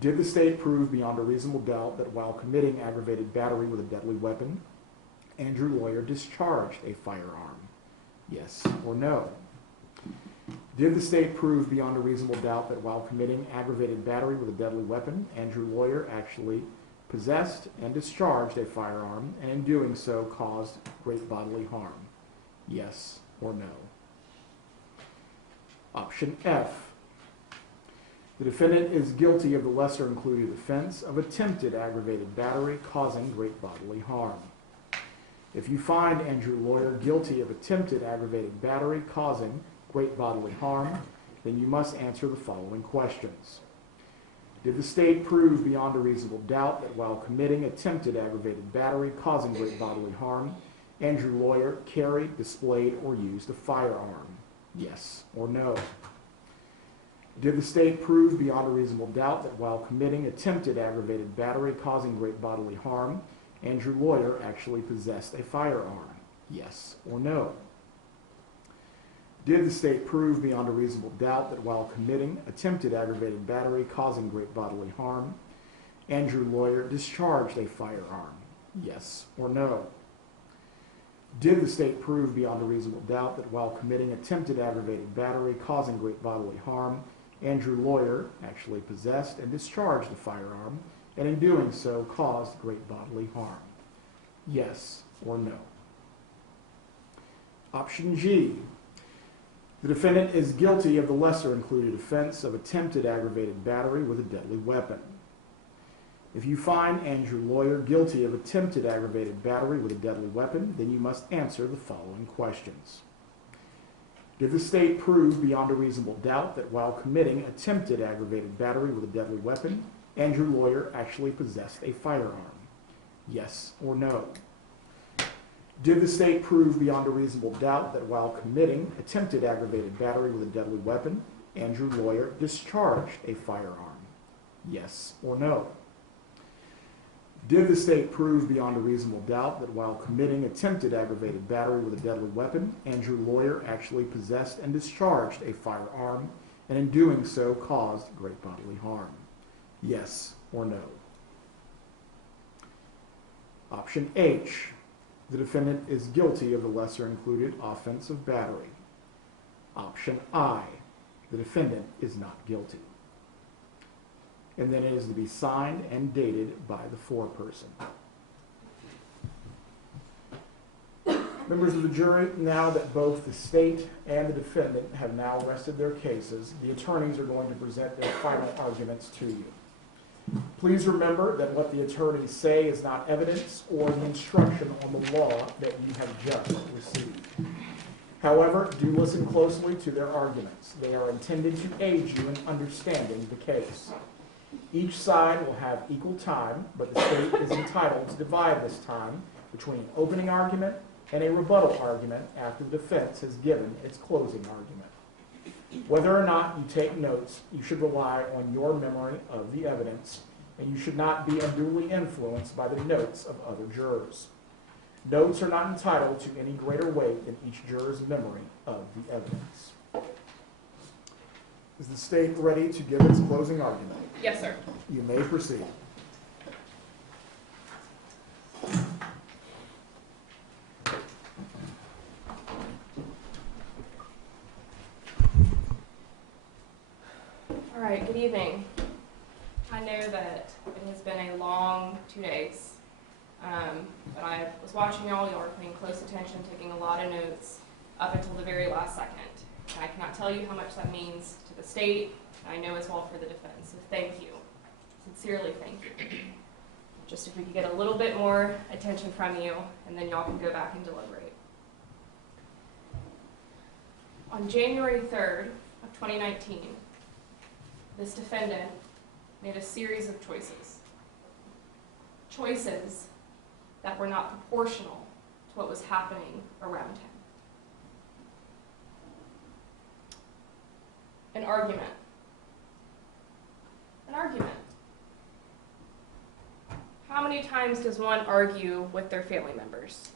Did the state prove beyond a reasonable doubt that while committing aggravated battery with a deadly weapon, Andrew Lawyer discharged a firearm? Yes or no. Did the state prove beyond a reasonable doubt that while committing aggravated battery with a deadly weapon, Andrew Lawyer actually possessed and discharged a firearm, and in doing so caused great bodily harm? Yes or no? Option F. The defendant is guilty of the lesser included offense of attempted aggravated battery causing great bodily harm. If you find Andrew Lawyer guilty of attempted aggravated battery causing great bodily harm, then you must answer the following questions. Did the state prove beyond a reasonable doubt that while committing attempted aggravated battery causing great bodily harm, Andrew Lawyer carried, displayed, or used a firearm? Yes or no? Did the state prove beyond a reasonable doubt that while committing attempted aggravated battery causing great bodily harm, Andrew Lawyer actually possessed a firearm? Yes or no? Did the state prove beyond a reasonable doubt that while committing attempted aggravated battery causing great bodily harm, Andrew Lawyer discharged a firearm? Yes or no? Did the state prove beyond a reasonable doubt that while committing attempted aggravated battery causing great bodily harm, Andrew Lawyer actually possessed and discharged a firearm, and in doing so caused great bodily harm? Yes or no? Option G. The defendant is guilty of the lesser included offense of attempted aggravated battery with a deadly weapon. If you find Andrew Lawyer guilty of attempted aggravated battery with a deadly weapon, then you must answer the following questions. Did the state prove beyond a reasonable doubt that while committing attempted aggravated battery with a deadly weapon, Andrew Lawyer actually possessed a firearm? Yes or no? Did the state prove beyond a reasonable doubt that while committing attempted aggravated battery with a deadly weapon, Andrew Lawyer discharged a firearm? Yes or no? Did the state prove beyond a reasonable doubt that while committing attempted aggravated battery with a deadly weapon, Andrew Lawyer actually possessed and discharged a firearm, and in doing so caused great bodily harm? Yes or no? Option H. The defendant is guilty of the lesser included offense of battery. Option I. The defendant is not guilty. And then it is to be signed and dated by the foreperson. Members of the jury, now that both the state and the defendant have now rested their cases, the attorneys are going to present their final arguments to you. Please remember that what the attorneys say is not evidence or an instruction on the law that you have just received. However, do listen closely to their arguments. They are intended to aid you in understanding the case. Each side will have equal time, but the state is entitled to divide this time between an opening argument and a rebuttal argument after the defense has given its closing argument. Whether or not you take notes, you should rely on your memory of the evidence, and you should not be unduly influenced by the notes of other jurors. Notes are not entitled to any greater weight than each juror's memory of the evidence. Is the state ready to give its closing argument? Yes, sir. You may proceed. All right, good evening. I know that it has been a long 2 days, but I was watching y'all were paying close attention, taking a lot of notes up until the very last second. And I cannot tell you how much that means to the state, and I know as well for the defense, so thank you. Sincerely thank you. Just if we could get a little bit more attention from you, and then y'all can go back and deliberate. On January 3rd of 2019, this defendant made a series of choices. Choices that were not proportional to what was happening around him. An argument. An argument. How many times does one argue with their family members?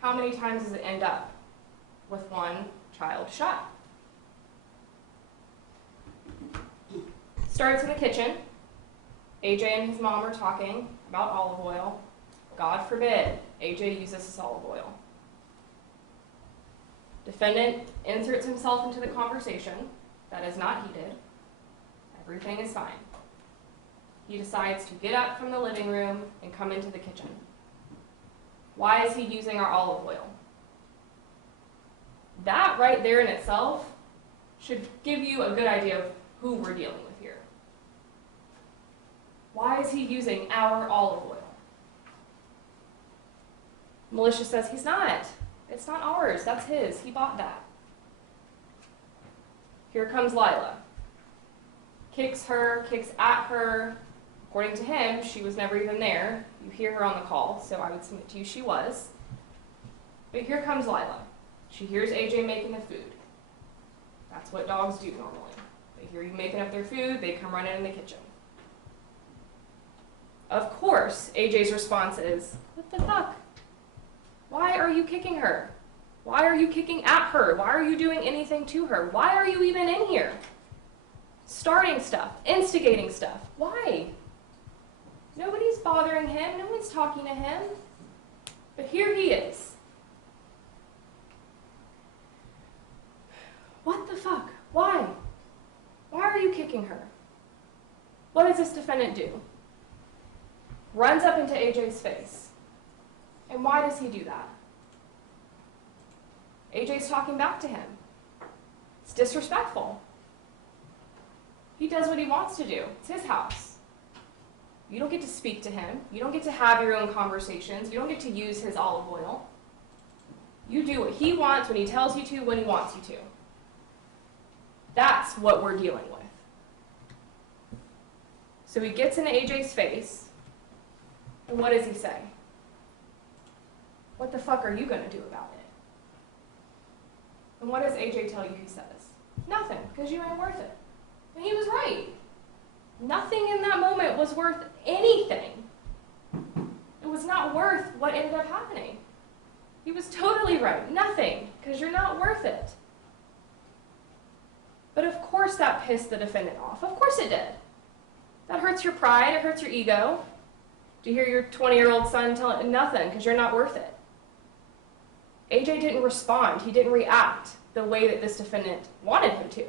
How many times does it end up with one child shot? Starts in the kitchen. AJ and his mom are talking about olive oil. God forbid AJ uses this olive oil. Defendant inserts himself into the conversation. That is not heated. Everything is fine. He decides to get up from the living room and come into the kitchen. Why is he using our olive oil? That right there in itself should give you a good idea of who we're dealing with here. Why is he using our olive oil? Militia says he's not. It's not ours. That's his. He bought that. Here comes Lila. Kicks her, kicks at her. According to him, she was never even there. You hear her on the call, so I would submit to you she was. But here comes Lila. She hears AJ making the food. That's what dogs do normally. They hear you making up their food, they come running in the kitchen. Of course, AJ's response is, what the fuck? Why are you kicking her? Why are you kicking at her? Why are you doing anything to her? Why are you even in here? Starting stuff, instigating stuff. Why? Nobody's bothering him. No one's talking to him. But here he is. What the fuck? Why? Why are you kicking her? What does this defendant do? Runs up into AJ's face. And why does he do that? AJ's talking back to him. It's disrespectful. He does what he wants to do. It's his house. You don't get to speak to him. You don't get to have your own conversations. You don't get to use his olive oil. You do what he wants when he tells you to, when he wants you to. That's what we're dealing with. So he gets into AJ's face, and what does he say? What the fuck are you going to do about it? And what does AJ tell you he says? Nothing, because you ain't worth it. And he was right. Nothing in that moment was worth anything. It was not worth what ended up happening. He was totally right. Nothing, because you're not worth it. But of course that pissed the defendant off. Of course it did. That hurts your pride. It hurts your ego. To hear your 20-year-old son tell it nothing because you're not worth it. AJ didn't respond. He didn't react the way that this defendant wanted him to,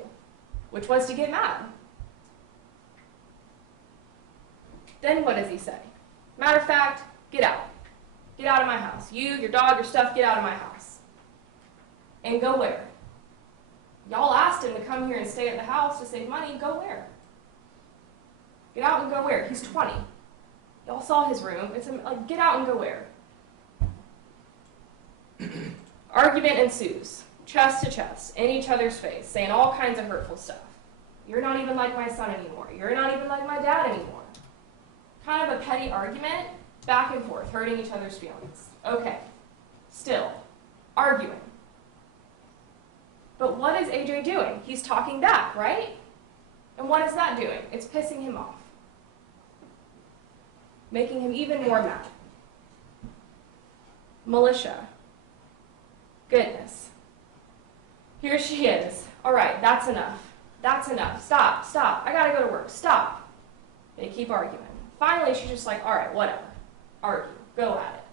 which was to get mad. Then what does he say? Matter of fact, get out. Get out of my house. You, your dog, your stuff, get out of my house. And go where? Y'all asked him to come here and stay at the house to save money. Go where? Get out and go where? He's 20. Y'all saw his room. It's like, get out and go where? Argument ensues, chest to chest, in each other's face, saying all kinds of hurtful stuff. You're not even like my son anymore. You're not even like my dad anymore. Kind of a petty argument, back and forth, hurting each other's feelings. Okay, still, arguing. But what is AJ doing? He's talking back, right? And what is that doing? It's pissing him off. Making him even more mad. Militia. Goodness. Here she is. All right, that's enough. That's enough. Stop, stop. I gotta go to work. Stop. They keep arguing. Finally, she's just like, all right, whatever. Argue. Go at it.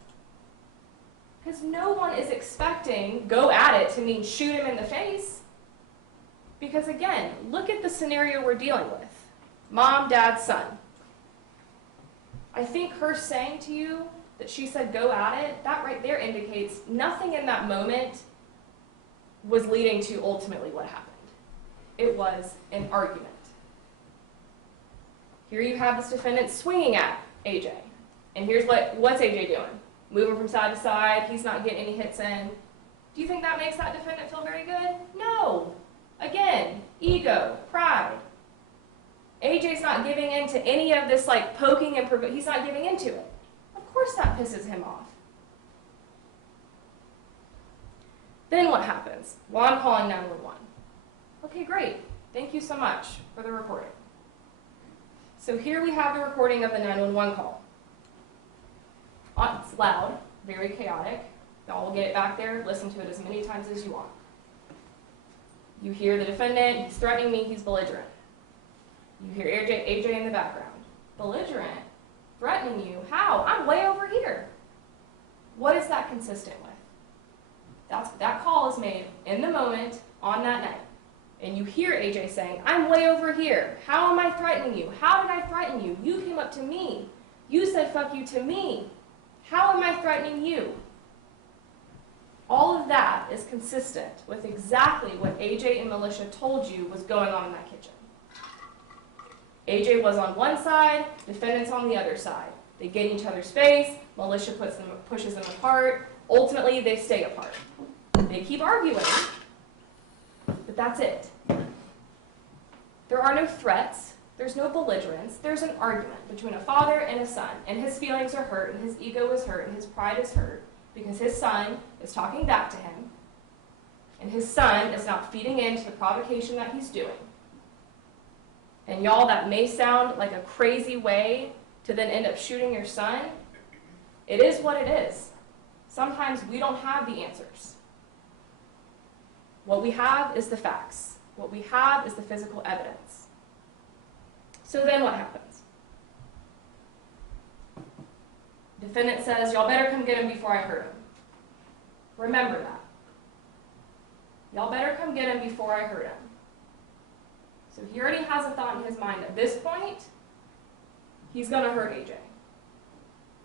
Because no one is expecting go at it to mean shoot him in the face. Because again, look at the scenario we're dealing with. Mom, dad, son. I think her saying to you that she said go at it, that right there indicates nothing in that moment was leading to ultimately what happened. It was an argument. Here you have this defendant swinging at AJ. And here's what's AJ doing? Moving from side to side. He's not getting any hits in. Do you think that makes that defendant feel very good? No. Again, ego, pride. AJ's not giving in to any of this like poking and provoking. He's not giving into it. Of course that pisses him off. Then what happens? Well, I'm calling 911. Okay, great. Thank you so much for the recording. So here we have the recording of the 911 call. It's loud, very chaotic. Y'all will get it back there. Listen to it as many times as you want. You hear the defendant. He's threatening me. He's belligerent. You hear AJ in the background. Belligerent? Threatening you? How? I'm way over here. What is that consistent with? That call is made in the moment on that night. And you hear AJ saying, I'm way over here. How am I threatening you? How did I threaten you? You came up to me. You said fuck you to me. How am I threatening you? All of that is consistent with exactly what AJ and Militia told you was going on in that kitchen. AJ was on one side, defendant's on the other side. They get in each other's face, Militia pushes them apart. Ultimately, they stay apart. They keep arguing, but that's it. There are no threats, there's no belligerence, there's an argument between a father and a son, and his feelings are hurt, and his ego is hurt, and his pride is hurt, because his son is talking back to him, and his son is not feeding into the provocation that he's doing. And y'all, that may sound like a crazy way to then end up shooting your son. It is what it is. Sometimes we don't have the answers. What we have is the facts. What we have is the physical evidence. So then what happens? Defendant says, y'all better come get him before I hurt him. Remember that. Y'all better come get him before I hurt him. So he already has a thought in his mind. At this point, he's going to hurt AJ.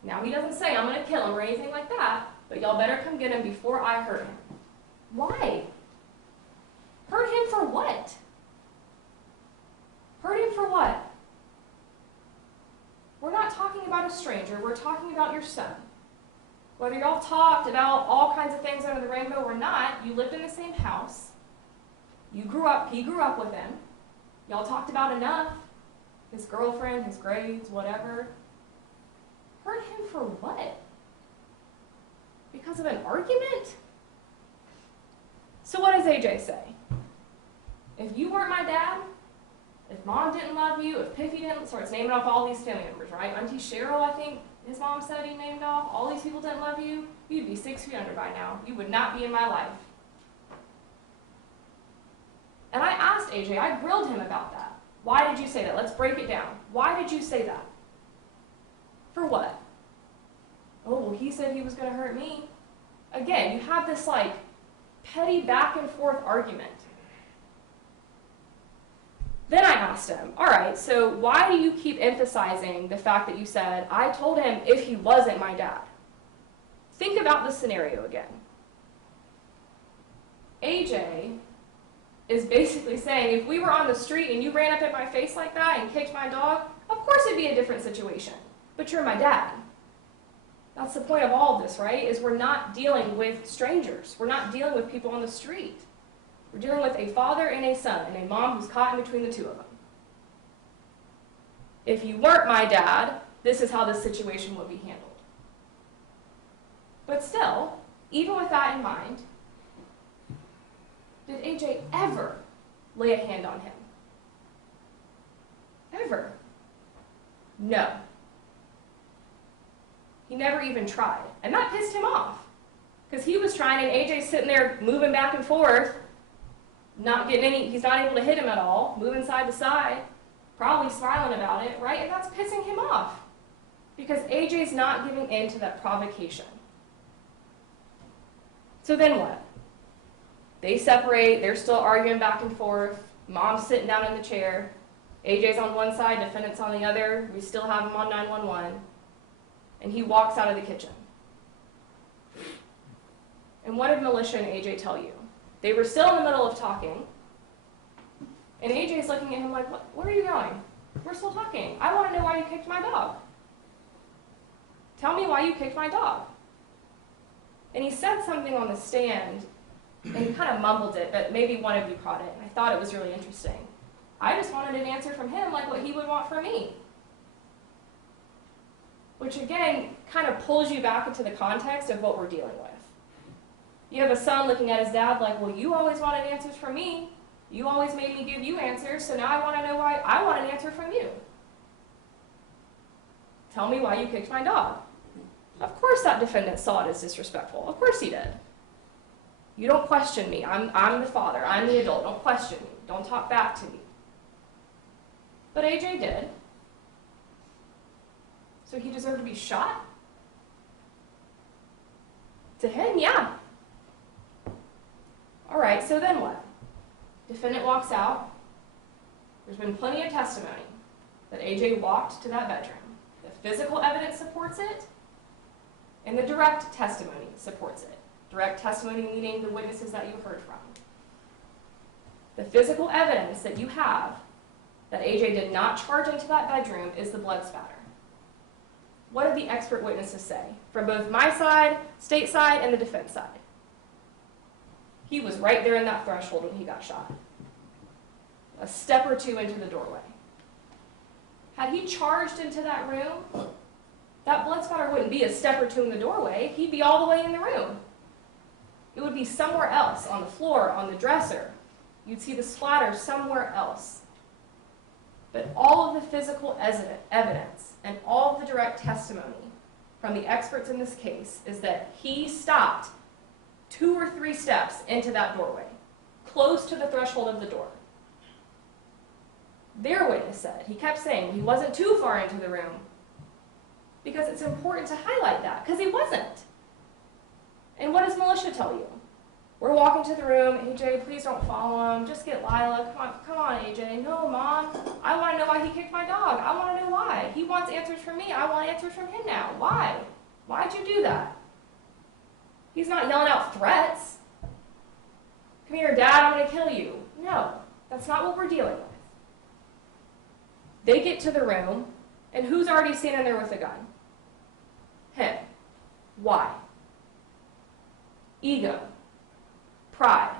Now he doesn't say, I'm going to kill him or anything like that, but y'all better come get him before I hurt him. Why? Hurt him for what? Hurt him for what? We're not talking about a stranger. We're talking about your son. Whether y'all talked about all kinds of things under the rainbow or not, you lived in the same house. You grew up, he grew up with him. Y'all talked about enough. His girlfriend, his grades, whatever. Hurt him for what? Because of an argument? So what does AJ say? If you weren't my dad, if mom didn't love you, if Piffy didn't, starts naming off all these family members, right? Auntie Cheryl, I think his mom said he named off, all these people didn't love you, you'd be 6 feet under by now. You would not be in my life. And I asked AJ, I grilled him about that. Why did you say that? Let's break it down. Why did you say that? For what? Oh, well, he said he was going to hurt me. Again, you have this like petty back and forth argument. Then I asked him, all right, so why do you keep emphasizing the fact that you said, I told him if he wasn't my dad? Think about this scenario again. AJ is basically saying, if we were on the street and you ran up at my face like that and kicked my dog, of course it'd be a different situation. But you're my dad. That's the point of all of this, right? Is we're not dealing with strangers. We're not dealing with people on the street. We're dealing with a father and a son and a mom who's caught in between the two of them. If you weren't my dad, this is how this situation would be handled. But still, even with that in mind, did AJ ever lay a hand on him? Ever? No. He never even tried. And that pissed him off. Because he was trying, and AJ's sitting there moving back and forth, not getting any, he's not able to hit him at all, moving side to side, probably smiling about it, right? And that's pissing him off. Because AJ's not giving in to that provocation. So then what? They separate, they're still arguing back and forth, mom's sitting down in the chair, AJ's on one side, defendant's on the other, we still have him on 911, and he walks out of the kitchen. And what did Militia and AJ tell you? They were still in the middle of talking, and AJ's looking at him like, where are you going? We're still talking. I want to know why you kicked my dog. Tell me why you kicked my dog. And he said something on the stand, and he kind of mumbled it, but maybe one of you caught it, and I thought it was really interesting. I just wanted an answer from him like what he would want from me. Which again, kind of pulls you back into the context of what we're dealing with. You have a son looking at his dad like, well, you always wanted answers from me. You always made me give you answers, so now I want to know why I want an answer from you. Tell me why you kicked my dog. Of course that defendant saw it as disrespectful. Of course he did. You don't question me. I'm the father. I'm the adult. Don't question me. Don't talk back to me. But AJ did. So he deserved to be shot? To him, yeah. All right, so then what? Defendant walks out. There's been plenty of testimony that AJ walked to that bedroom. The physical evidence supports it, and the direct testimony supports it. Direct testimony meaning the witnesses that you heard from. The physical evidence that you have that AJ did not charge into that bedroom is the blood spatter. What did the expert witnesses say? From both my side, state side, and the defense side. He was right there in that threshold when he got shot. A step or two into the doorway. Had he charged into that room, that blood spatter wouldn't be a step or two in the doorway. He'd be all the way in the room. It would be somewhere else, on the floor, on the dresser. You'd see the splatter somewhere else. But all of the physical evidence and all of the direct testimony from the experts in this case is that he stopped 2 or 3 steps into that doorway, close to the threshold of the door. Their witness said, he kept saying he wasn't too far into the room, because it's important to highlight that, because he wasn't. And what does militia tell you? We're walking to the room, AJ, please don't follow him, just get Lila, come on AJ. No, Mom, I want to know why he kicked my dog. I want to know why. He wants answers from me, I want answers from him now. Why? Why'd you do that? He's not yelling out threats. Come here, Dad, I'm going to kill you. No, that's not what we're dealing with. They get to the room, and who's already standing there with a gun? Him. Why? Ego, pride,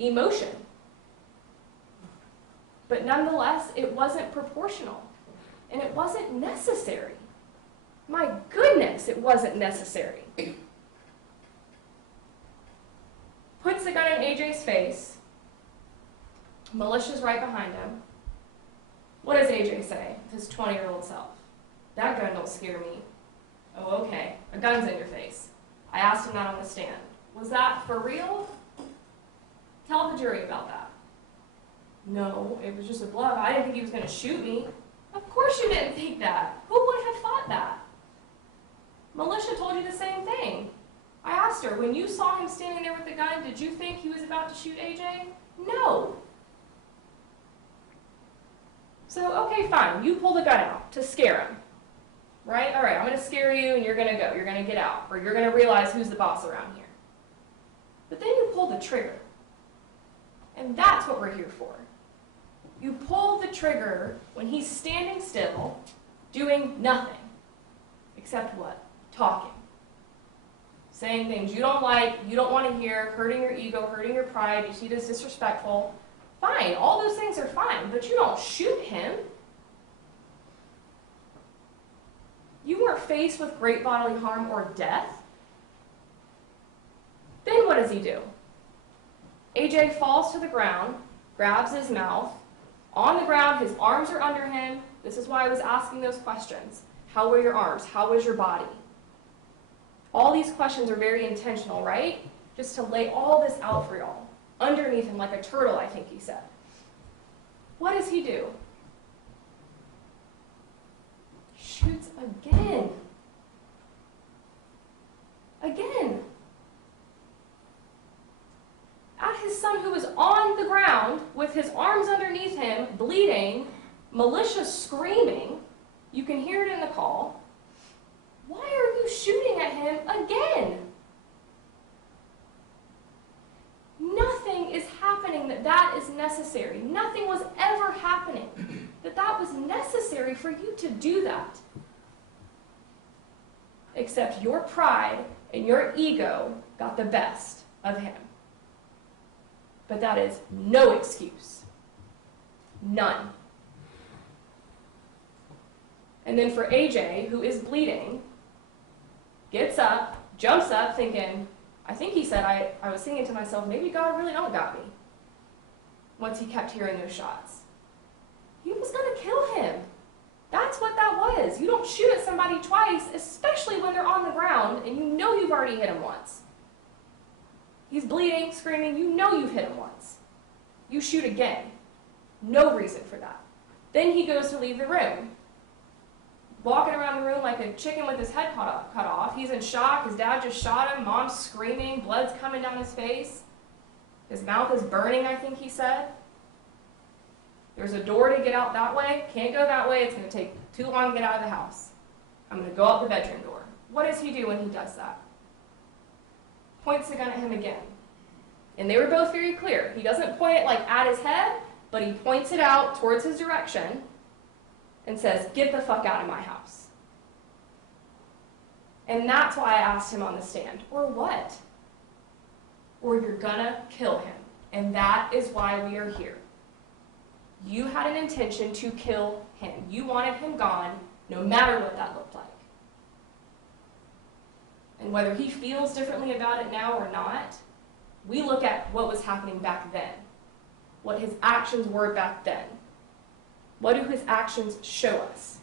emotion. But nonetheless, it wasn't proportional, and it wasn't necessary. My goodness, it wasn't necessary. Puts the gun in AJ's face. Militia's right behind him. What does AJ say to his 20-year-old self? That gun don't scare me. Oh, okay, a gun's in your face. I asked him that on the stand. Was that for real? Tell the jury about that. No, it was just a bluff. I didn't think he was going to shoot me. Of course you didn't think that. Who would have thought that? Militia told you the same thing. I asked her, when you saw him standing there with the gun, did you think he was about to shoot AJ? No. So, okay, fine. You pull the gun out to scare him. Right? All right, I'm going to scare you and you're going to go. You're going to get out. Or you're going to realize who's the boss around here. But then you pull the trigger. And that's what we're here for. You pull the trigger when he's standing still, doing nothing. Except what? Talking. Saying things you don't like, you don't want to hear, hurting your ego, hurting your pride, you see it as disrespectful. Fine, all those things are fine, but you don't shoot him. You weren't faced with great bodily harm or death. Then what does he do? AJ falls to the ground, grabs his mouth. On the ground, his arms are under him. This is why I was asking those questions. How were your arms? How was your body? All these questions are very intentional, right? Just to lay all this out for y'all. Underneath him like a turtle, I think he said. What does he do? Shoots again. Again. At his son who was on the ground with his arms underneath him, bleeding, militia screaming. You can hear it in the call. Why are you shooting at him again? Nothing is happening that is necessary. Nothing was ever happening that was necessary for you to do that. Except your pride and your ego got the best of him. But that is no excuse. None. And then for AJ, who is bleeding, gets up, jumps up, thinking, I think he said, I was thinking to myself, maybe God really don't got me. Once he kept hearing those shots. He was going to kill him. That's what that was. You don't shoot at somebody twice, especially when they're on the ground, and you know you've already hit him once. He's bleeding, screaming, you know you've hit him once. You shoot again. No reason for that. Then he goes to leave the room. Walking around the room like a chicken with his head cut off. He's in shock. His dad just shot him. Mom's screaming. Blood's coming down his face. His mouth is burning, I think he said. There's a door to get out that way. Can't go that way. It's going to take too long to get out of the house. I'm going to go out the bedroom door. What does he do when he does that? Points the gun at him again. And they were both very clear. He doesn't point it like at his head, but he points it out towards his direction and says, "Get the fuck out of my house." And that's why I asked him on the stand, or what? Or you're gonna kill him. And that is why we are here. You had an intention to kill him. You wanted him gone, no matter what that looked like. And whether he feels differently about it now or not, we look at what was happening back then, what his actions were back then. What do his actions show us?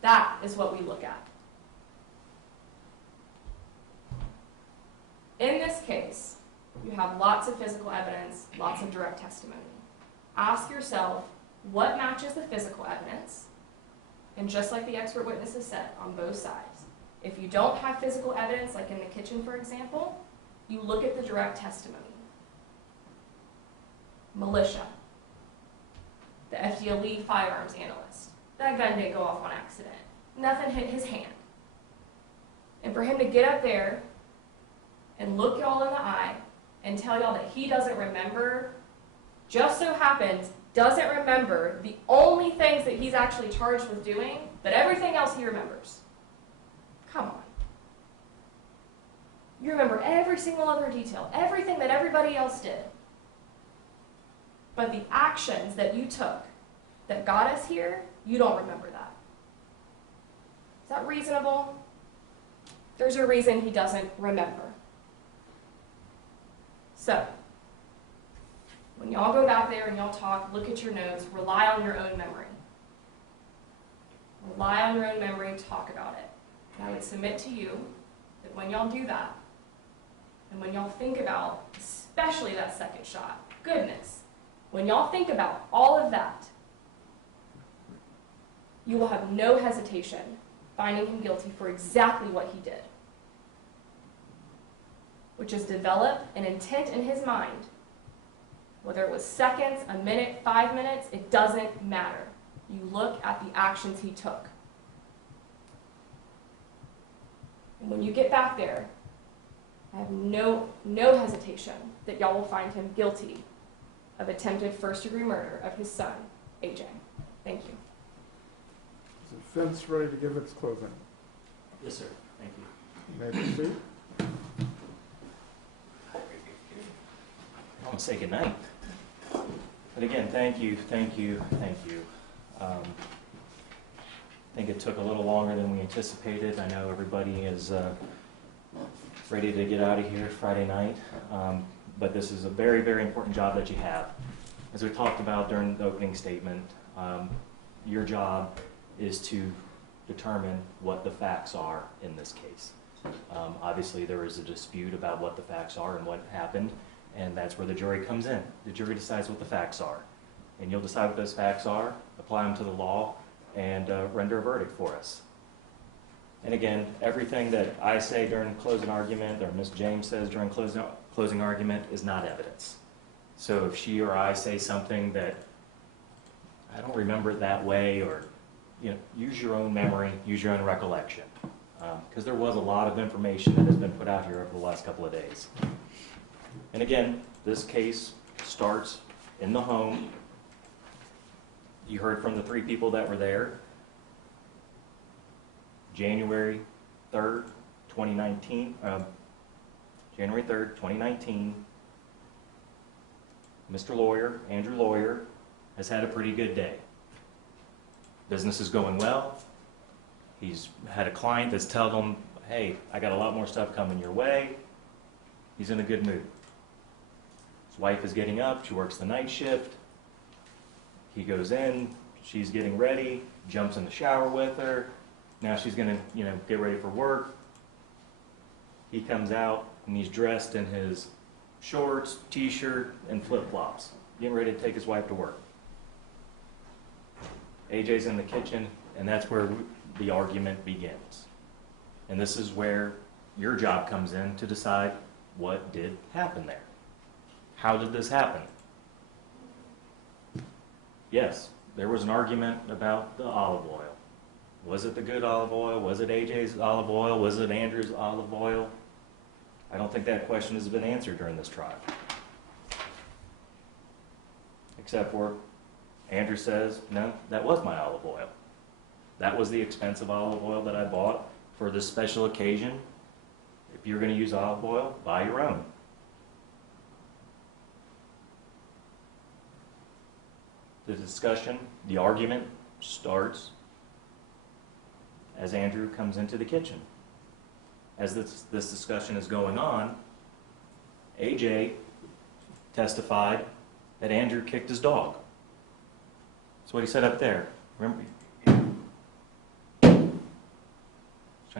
That is what we look at. In this case, you have lots of physical evidence, lots of direct testimony. Ask yourself, what matches the physical evidence? And just like the expert witnesses said, on both sides. If you don't have physical evidence, like in the kitchen, for example, you look at the direct testimony. Militia. The FDLE firearms analyst. That gun didn't go off on accident. Nothing hit his hand. And for him to get up there and look y'all in the eye and tell y'all that he doesn't remember, just so happens, doesn't remember the only things that he's actually charged with doing, but everything else he remembers. Come on. You remember every single other detail, everything that everybody else did. But the actions that you took that got us here, you don't remember that. Is that reasonable? There's a reason he doesn't remember. So, when y'all go back there and y'all talk, look at your notes, rely on your own memory. Rely on your own memory, talk about it. And I would submit to you that when y'all do that, and when y'all think about, especially that second shot, goodness, when y'all think about all of that, you will have no hesitation finding him guilty for exactly what he did, which is develop an intent in his mind. Whether it was seconds, a minute, 5 minutes, it doesn't matter. You look at the actions he took. And when you get back there, I have no hesitation that y'all will find him guilty of attempted first-degree murder of his son, AJ. Thank you. Is the defense ready to give its closing? Yes, sir. Thank you. You may proceed. I want to say goodnight. But again, thank you. I think it took a little longer than we anticipated. I know everybody is ready to get out of here Friday night, but this is a very, very important job that you have. As we talked about during the opening statement, your job is to determine what the facts are in this case. Obviously, there is a dispute about what the facts are and what happened, and that's where the jury comes in. The jury decides what the facts are, and you'll decide what those facts are, apply them to the law, and render a verdict for us. And again, everything that I say during closing argument, or Ms. James says during closing argument, is not evidence. So if she or I say something that I don't remember it that way, or use your own memory, use your own recollection, because there was a lot of information that has been put out here over the last couple of days. And again, this case starts in the home. You heard from the 3 people that were there. January 3rd, 2019. January 3rd, 2019. Mr. Lawyer, Andrew Lawyer, has had a pretty good day. Business is going well. He's had a client that's telling him, hey, I got a lot more stuff coming your way. He's in a good mood. His wife is getting up. She works the night shift. He goes in. She's getting ready. Jumps in the shower with her. Now she's going to, get ready for work. He comes out and he's dressed in his shorts, t-shirt, and flip-flops, getting ready to take his wife to work. AJ's in the kitchen, and that's where the argument begins. And this is where your job comes in to decide what did happen there. How did this happen? Yes, there was an argument about the olive oil. Was it the good olive oil? Was it AJ's olive oil? Was it Andrew's olive oil? I don't think that question has been answered during this trial. Except for Andrew says, no, that was my olive oil. That was the expensive olive oil that I bought for this special occasion. If you're going to use olive oil, buy your own. The discussion, the argument starts as Andrew comes into the kitchen. As this discussion is going on, AJ testified that Andrew kicked his dog. That's what he said up there. Remember? Trying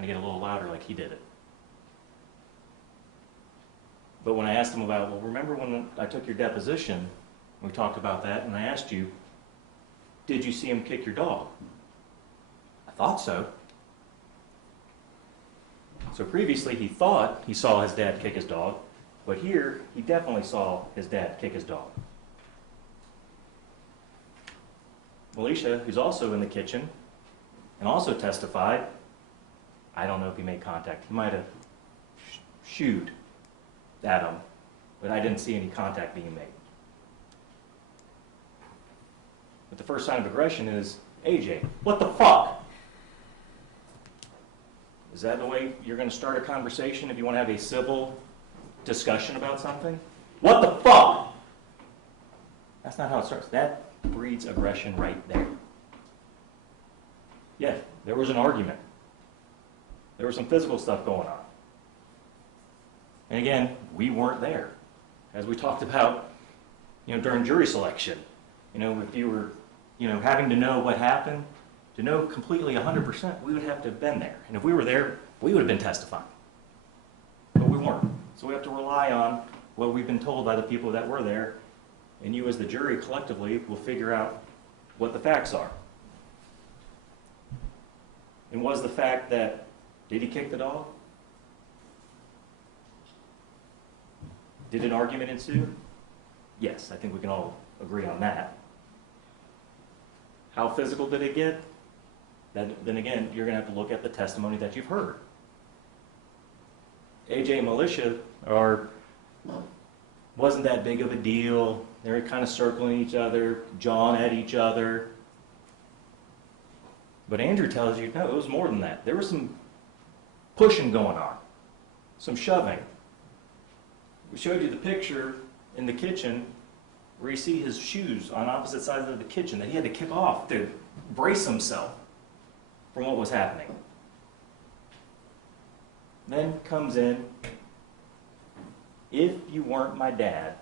to get a little louder like he did it. But when I asked him about, well, remember when I took your deposition, we talked about that, and I asked you, did you see him kick your dog? I thought so. So previously he thought he saw his dad kick his dog, but here he definitely saw his dad kick his dog. Militia, who's also in the kitchen, and also testified, I don't know if he made contact. He might have shooed at him, but I didn't see any contact being made. But the first sign of aggression is, AJ, what the fuck? Is that the way you're going to start a conversation if you want to have a civil discussion about something? What the fuck? That's not how it starts. That breeds aggression right there. Yeah, there was an argument. There was some physical stuff going on. And again, we weren't there. As we talked about, during jury selection, if you were, having to know what happened, to know completely 100%, we would have to have been there. And if we were there, we would have been testifying. But we weren't. So we have to rely on what we've been told by the people that were there, and you as the jury collectively will figure out what the facts are. And was the fact that, did he kick the dog? Did an argument ensue? Yes, I think we can all agree on that. How physical did it get? Then again, you're going to have to look at the testimony that you've heard. AJ and Militia wasn't that big of a deal. They were kind of circling each other, jawing at each other. But Andrew tells you, no, it was more than that. There was some pushing going on, some shoving. We showed you the picture in the kitchen where you see his shoes on opposite sides of the kitchen that he had to kick off to brace himself from what was happening. Then comes in, if you weren't my dad,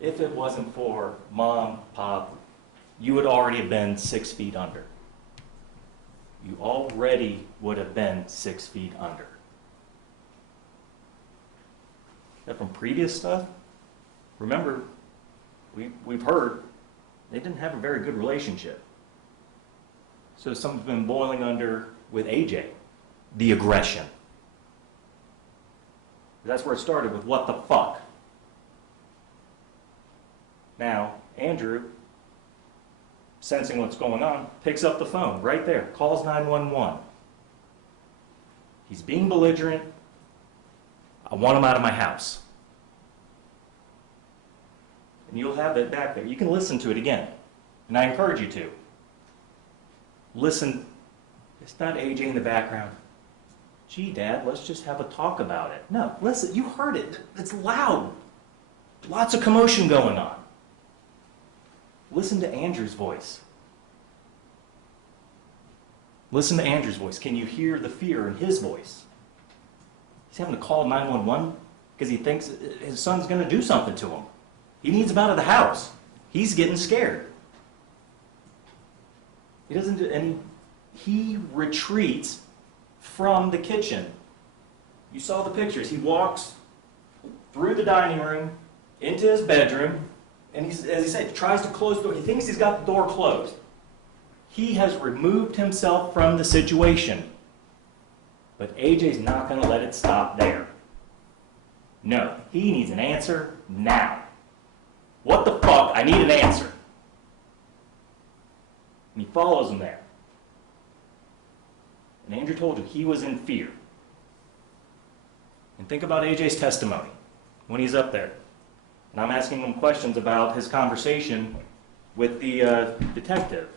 if it wasn't for Mom, Pop, you would already have been 6 feet under. You already would have been 6 feet under. That from previous stuff, remember, we've heard they didn't have a very good relationship. So something's been boiling under with AJ, the aggression. That's where it started with what the fuck. Now, Andrew, sensing what's going on, picks up the phone right there, calls 911. He's being belligerent. I want him out of my house. And you'll have that back there. You can listen to it again. And I encourage you to. Listen. It's not AJ in the background. Gee, Dad, let's just have a talk about it. No, listen, you heard it. It's loud. Lots of commotion going on. Listen to Andrew's voice. Listen to Andrew's voice. Can you hear the fear in his voice? He's having to call 911 because he thinks his son's going to do something to him. He needs him out of the house. He's getting scared. He doesn't do any. He retreats from the kitchen. You saw the pictures. He walks through the dining room into his bedroom, and as he said, tries to close the door. He thinks he's got the door closed. He has removed himself from the situation. But AJ's not going to let it stop there. No, he needs an answer now. What the fuck? I need an answer. And he follows him there. And Andrew told you he was in fear. And think about AJ's testimony when he's up there. And I'm asking him questions about his conversation with the detective.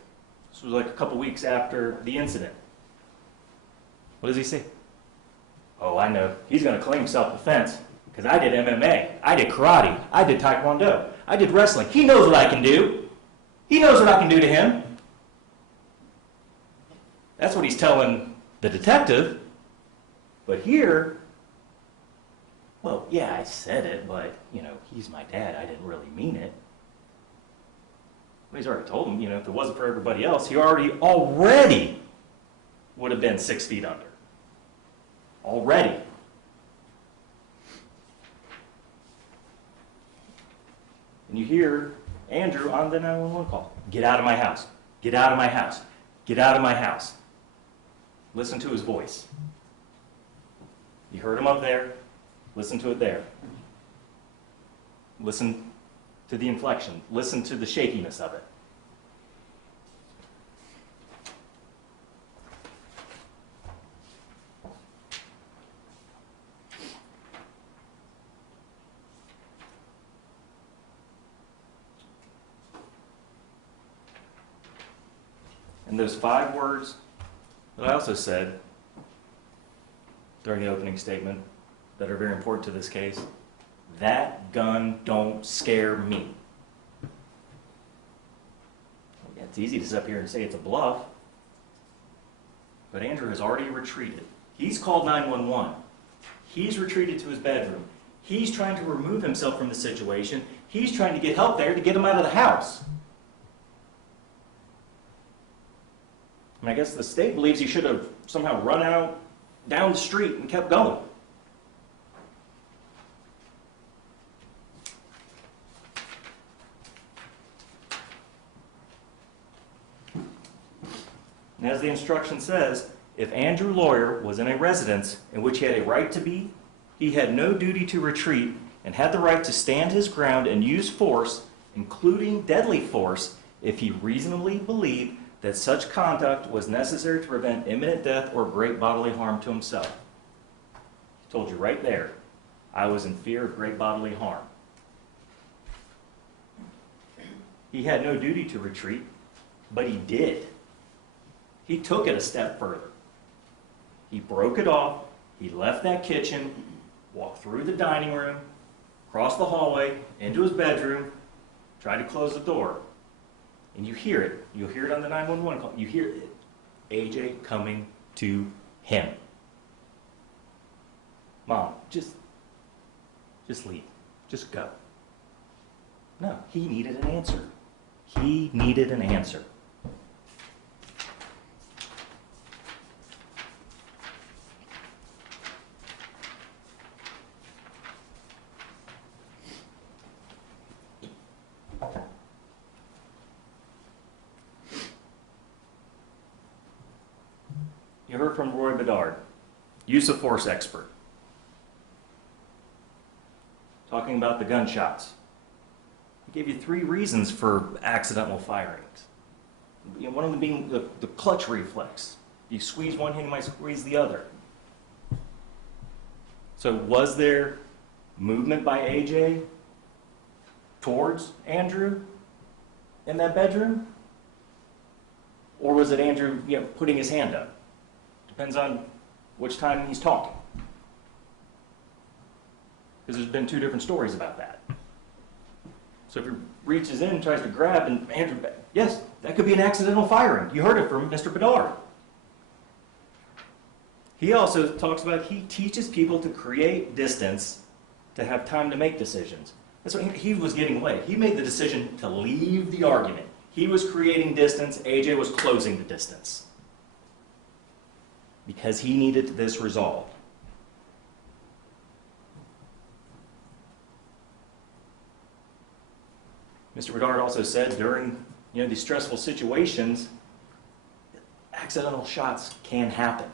This was like a couple weeks after the incident. What does he say? Oh, I know. He's going to claim self-defense because I did MMA. I did karate. I did taekwondo. I did wrestling. He knows what I can do. He knows what I can do to him. That's what he's telling the detective. But here, well, yeah, I said it, but, he's my dad. I didn't really mean it. Well, he's already told him, if it wasn't for everybody else, he already would have been 6 feet under. Already. And you hear Andrew on the 911 call. Get out of my house. Get out of my house. Get out of my house. Listen to his voice. You heard him up there. Listen to it there. Listen to the inflection. Listen to the shakiness of it. And those 5 words that I also said during the opening statement that are very important to this case, that gun don't scare me. Yeah, it's easy to sit up here and say it's a bluff, but Andrew has already retreated. He's called 911. He's retreated to his bedroom. He's trying to remove himself from the situation. He's trying to get help there to get him out of the house. And I guess the state believes he should have somehow run out down the street and kept going. And as the instruction says, if Andrew Lawyer was in a residence in which he had a right to be, he had no duty to retreat and had the right to stand his ground and use force, including deadly force, if he reasonably believed that such conduct was necessary to prevent imminent death or great bodily harm to himself. I told you right there, I was in fear of great bodily harm. He had no duty to retreat, but he did. He took it a step further. He broke it off, he left that kitchen, walked through the dining room, crossed the hallway, into his bedroom, tried to close the door. And you hear it. You'll hear it on the 911 call. You hear it. AJ coming to him. Mom, just leave. Just go. No, he needed an answer. He needed an answer. You heard from Roy Bedard, use of force expert, talking about the gunshots. He gave you 3 reasons for accidental firings. One of them being the clutch reflex. You squeeze one hand, you might squeeze the other. So was there movement by AJ towards Andrew in that bedroom? Or was it Andrew putting his hand up? Depends on which time he's talking. Because there's been 2 different stories about that. So if he reaches in and tries to grab, and Andrew, yes, that could be an accidental firing. You heard it from Mr. Bedard. He also talks about he teaches people to create distance to have time to make decisions. That's what he was getting away. He made the decision to leave the argument. He was creating distance. AJ was closing the distance. Because he needed this resolved. Mr. Bedard also said during these stressful situations, accidental shots can happen.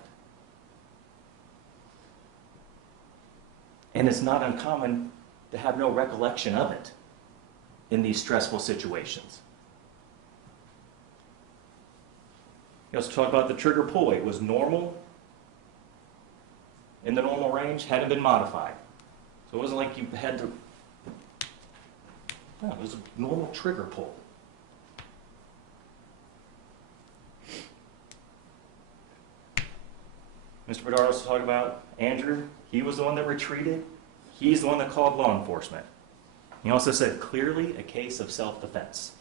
And it's not uncommon to have no recollection of it in these stressful situations. He also talked about the trigger pull weight was normal, in the normal range, hadn't been modified. So it wasn't like you had to, no, it was a normal trigger pull. Mr. Bedard also talked about Andrew. He was the one that retreated. He's the one that called law enforcement. He also said clearly a case of self-defense.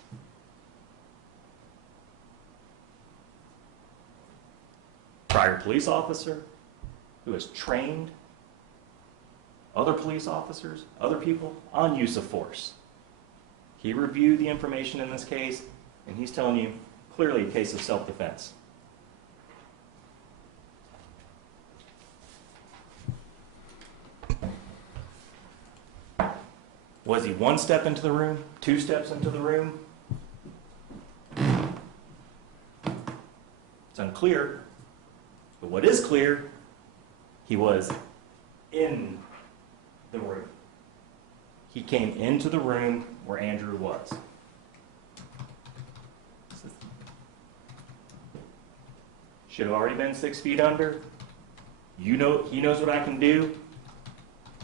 Prior police officer who has trained other police officers, other people, on use of force. He reviewed the information in this case, and he's telling you clearly a case of self-defense. Was he 1 step into the room, 2 steps into the room? It's unclear. But what is clear, he was in the room. He came into the room where Andrew was. Should have already been 6 feet under. You know, he knows what I can do.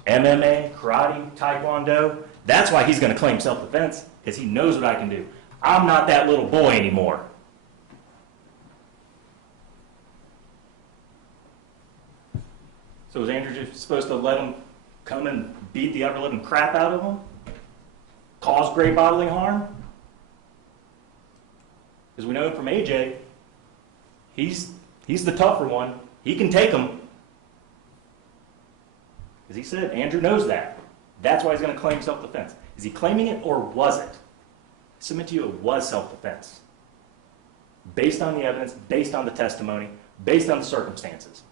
MMA, karate, taekwondo. That's why he's going to claim self-defense, because he knows what I can do. I'm not that little boy anymore. So was Andrew just supposed to let him come and beat the ever-living crap out of him? Cause great bodily harm? Because we know from AJ, he's the tougher one. He can take him. Because he said, Andrew knows that. That's why he's going to claim self-defense. Is he claiming it or was it? I submit to you it was self-defense. Based on the evidence, based on the testimony, based on the circumstances.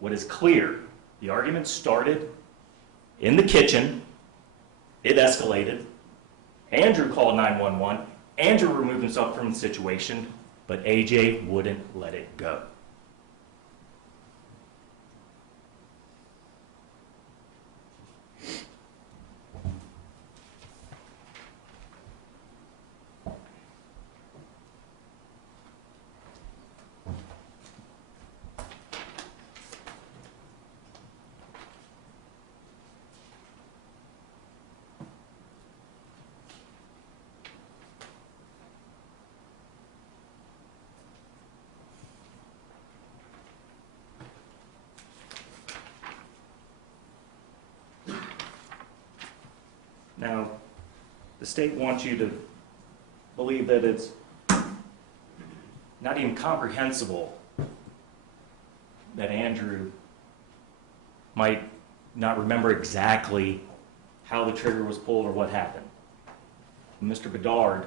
What is clear, the argument started in the kitchen. It escalated. Andrew called 911. Andrew removed himself from the situation, but AJ wouldn't let it go. Now, the state wants you to believe that it's not even comprehensible that Andrew might not remember exactly how the trigger was pulled or what happened. Mr. Bedard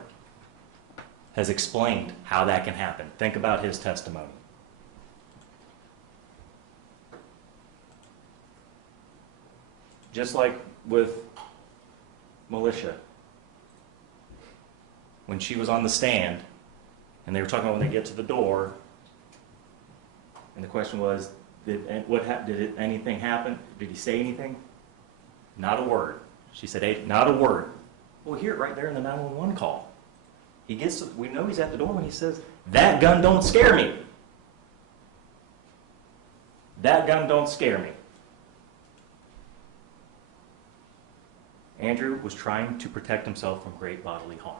has explained how that can happen. Think about his testimony. Just like with Militia, when she was on the stand and they were talking about when they get to the door, and the question was, did anything happen? Did he say anything? Not a word. She said, hey, not a word. Well, we hear it right there in the 911 call. We know he's at the door when he says, that gun don't scare me. That gun don't scare me. Andrew was trying to protect himself from great bodily harm.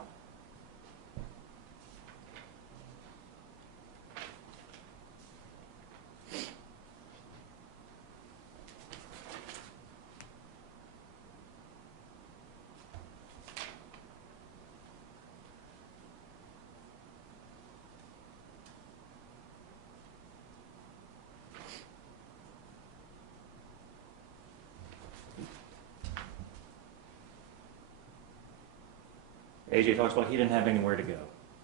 AJ talks about he didn't have anywhere to go.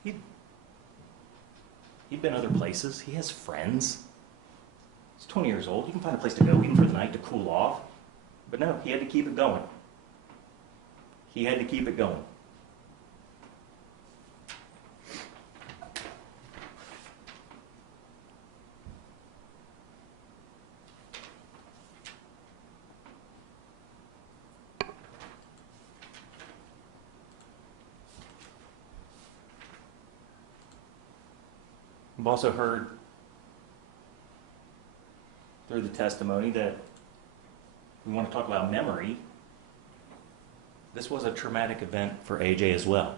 He'd been other places. He has friends. He's 20 years old. He can find a place to go even for the night to cool off. But no, he had to keep it going. He had to keep it going. We've also heard through the testimony that we want to talk about memory. This was a traumatic event for AJ as well.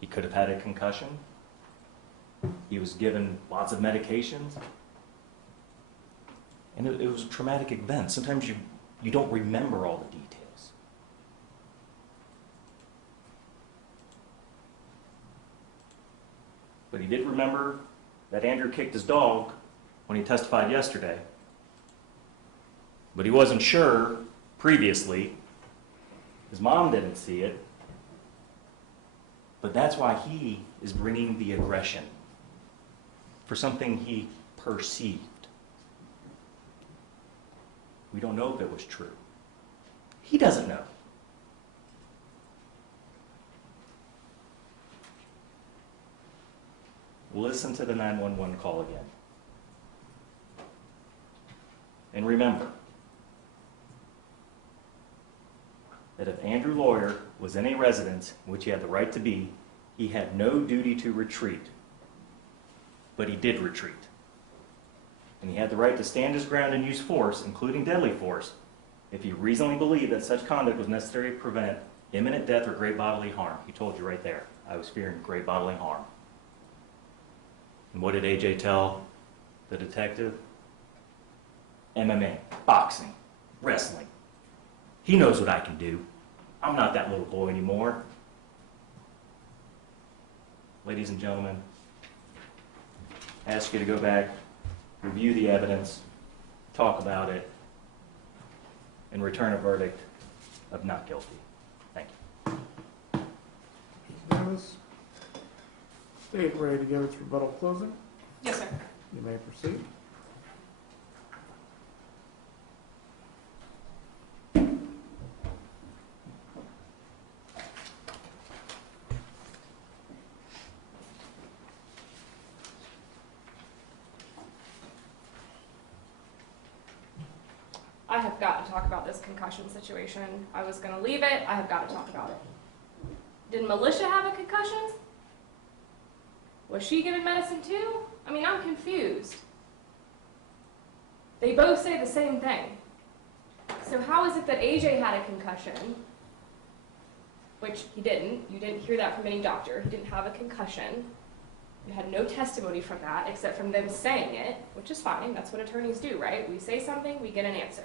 He could have had a concussion. He was given lots of medications. And it was a traumatic event. Sometimes you don't remember all the details. But he did remember that Andrew kicked his dog when he testified yesterday. But he wasn't sure previously. His mom didn't see it. But that's why he is bringing the aggression for something he perceived. We don't know if it was true. He doesn't know. Listen to the 911 call again. And remember that if Andrew Lawyer was in a residence in which he had the right to be, he had no duty to retreat. But he did retreat. And he had the right to stand his ground and use force, including deadly force, if he reasonably believed that such conduct was necessary to prevent imminent death or great bodily harm. He told you right there, I was fearing great bodily harm. And what did AJ tell the detective? MMA, boxing, wrestling. He knows what I can do. I'm not that little boy anymore. Ladies and gentlemen, I ask you to go back, review the evidence, talk about it, and return a verdict of not guilty. Thank you. Davis, state ready to give its rebuttal closing. Yes, sir. You may proceed. I have got to talk about this concussion situation. I was going to leave it. I have got to talk about it. Did Militia have a concussion? Was she given medicine too? I mean, I'm confused. They both say the same thing. So how is it that AJ had a concussion, which he didn't? You didn't hear that from any doctor. He didn't have a concussion. You had no testimony from that except from them saying it, which is fine. That's what attorneys do, right? We say something, we get an answer.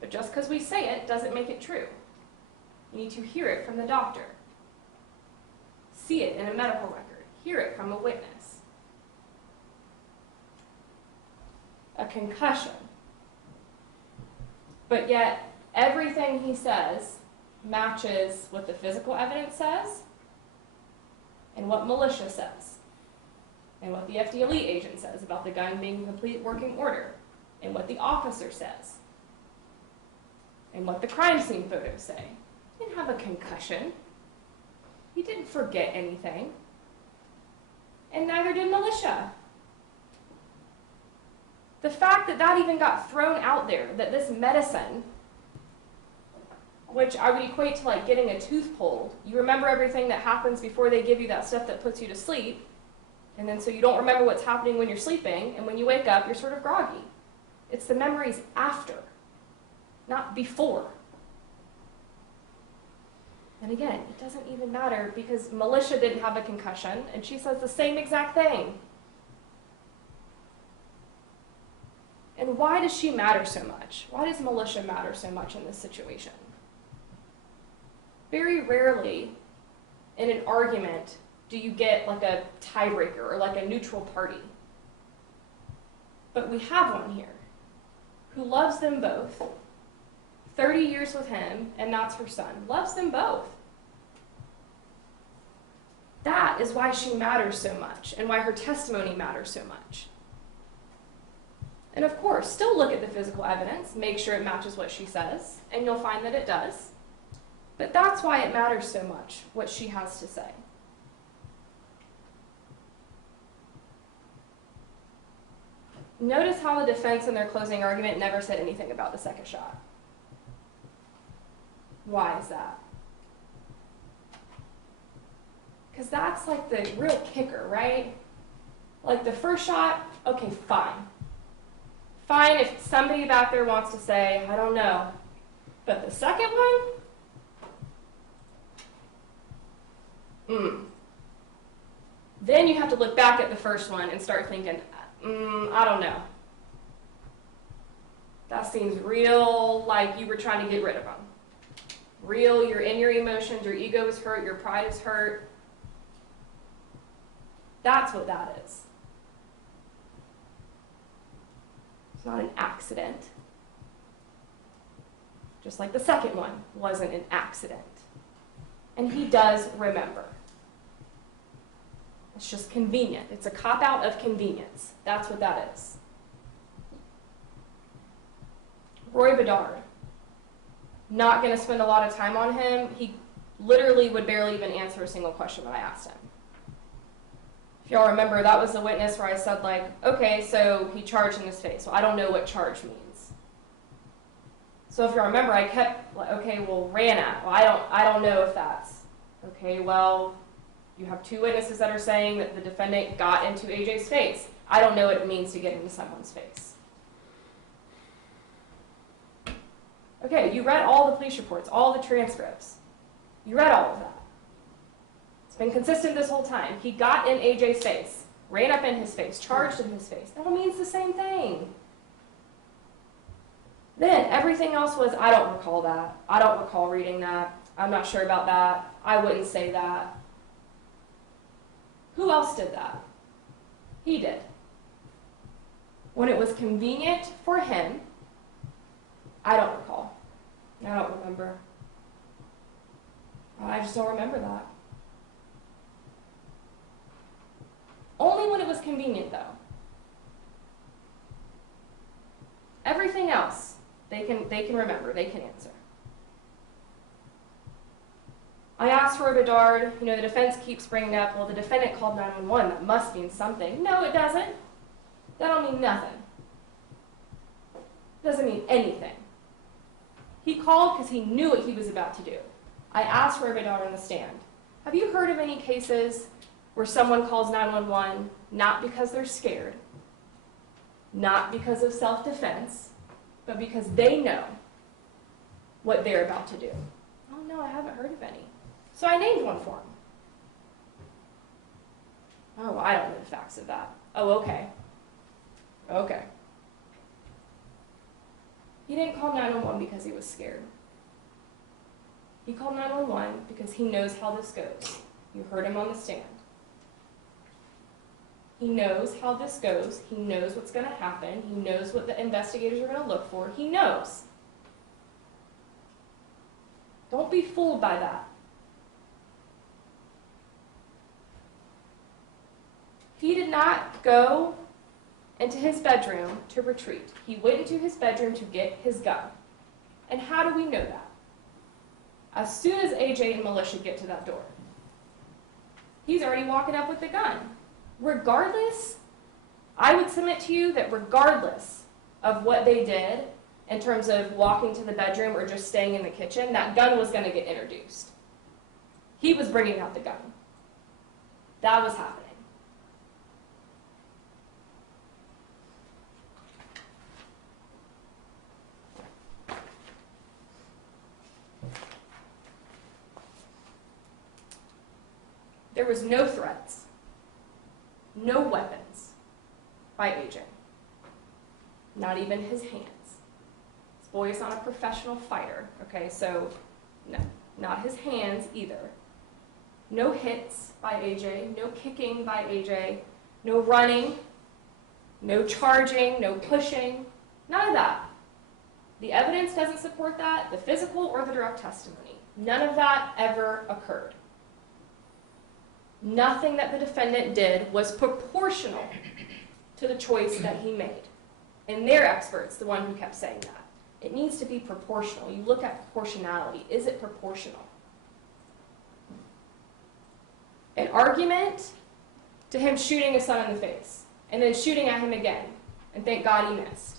But just because we say it doesn't make it true. You need to hear it from the doctor. See it in a medical record. Hear it from a witness. A concussion. But yet, everything he says matches what the physical evidence says and what Militia says. And what the FD Elite agent says about the gun being in complete working order. And what the officer says. And what the crime scene photos say. He didn't have a concussion. He didn't forget anything. And neither did Militia. The fact that that even got thrown out there, that this medicine, which I would equate to like getting a tooth pulled, you remember everything that happens before they give you that stuff that puts you to sleep, and then so you don't remember what's happening when you're sleeping, and when you wake up, you're sort of groggy. It's the memories after, not before. And again, it doesn't even matter because Militia didn't have a concussion, and she says the same exact thing. And why does she matter so much? Why does Militia matter so much in this situation? Very rarely in an argument do you get like a tiebreaker or like a neutral party. But we have one here who loves them both, 30 years with him, and that's her son. Loves them both. That is why she matters so much and why her testimony matters so much. And of course, still look at the physical evidence, make sure it matches what she says, and you'll find that it does. But that's why it matters so much, what she has to say. Notice how the defense in their closing argument never said anything about the second shot. Why is that? because that's like the real kicker, right? Like the first shot, okay, fine. Fine if somebody back there wants to say, I don't know. But the second one, then you have to look back at the first one and start thinking, I don't know. That seems real like you were trying to get rid of them. Real, you're in your emotions, your ego is hurt, your pride is hurt. That's what that is. It's not an accident. Just like the second one wasn't an accident. And he does remember. It's just convenient. It's a cop-out of convenience. That's what that is. Roy Bedard. Not going to spend a lot of time on him. He literally would barely even answer a single question that I asked him. If y'all remember, that was the witness where I said, like, okay, so he charged in his face. Well, I don't know what charge means. So if you remember, I kept, like, okay, well, ran at. Well, I don't know if that's. Okay, well, you have two witnesses that are saying that the defendant got into AJ's face. I don't know what it means to get into someone's face. Okay, you read all the police reports, all the transcripts. You read all of that. It's been consistent this whole time. He got in AJ's face, ran up in his face, charged in his face. That all means the same thing. Then everything else was, I don't recall that. I don't recall reading that. I'm not sure about that. I wouldn't say that. Who else did that? He did. When it was convenient for him, I don't recall. I don't remember. I just don't remember that. Only when it was convenient, though. Everything else, they can remember, they can answer. I asked Roy Bedard, the defense keeps bringing up, well, the defendant called 911, that must mean something. No, it doesn't. That don't mean nothing. It doesn't mean anything. He called because he knew what he was about to do. I asked Roy Bedard on the stand, have you heard of any cases where someone calls 911 not because they're scared, not because of self-defense, but because they know what they're about to do? Oh, no, I haven't heard of any. So I named one for him. Oh, I don't know the facts of that. Oh, okay. Okay. He didn't call 911 because he was scared. He called 911 because he knows how this goes. You heard him on the stand. He knows how this goes. He knows what's going to happen. He knows what the investigators are going to look for. He knows. Don't be fooled by that. He did not go into his bedroom to retreat. He went into his bedroom to get his gun. And how do we know that? As soon as AJ and Militia get to that door, he's already walking up with the gun. Regardless, I would submit to you that regardless of what they did in terms of walking to the bedroom or just staying in the kitchen, that gun was going to get introduced. He was bringing out the gun. That was happening. There was no threats, no weapons by AJ, not even his hands. This boy is not a professional fighter, okay, so no, not his hands either. No hits by AJ, no kicking by AJ, no running, no charging, no pushing, none of that. The evidence doesn't support that, the physical or the direct testimony. None of that ever occurred. Nothing that the defendant did was proportional to the choice that he made. And their experts, the one who kept saying that. It needs to be proportional. You look at proportionality. Is it proportional? An argument to him shooting his son in the face, and then shooting at him again, and thank God he missed.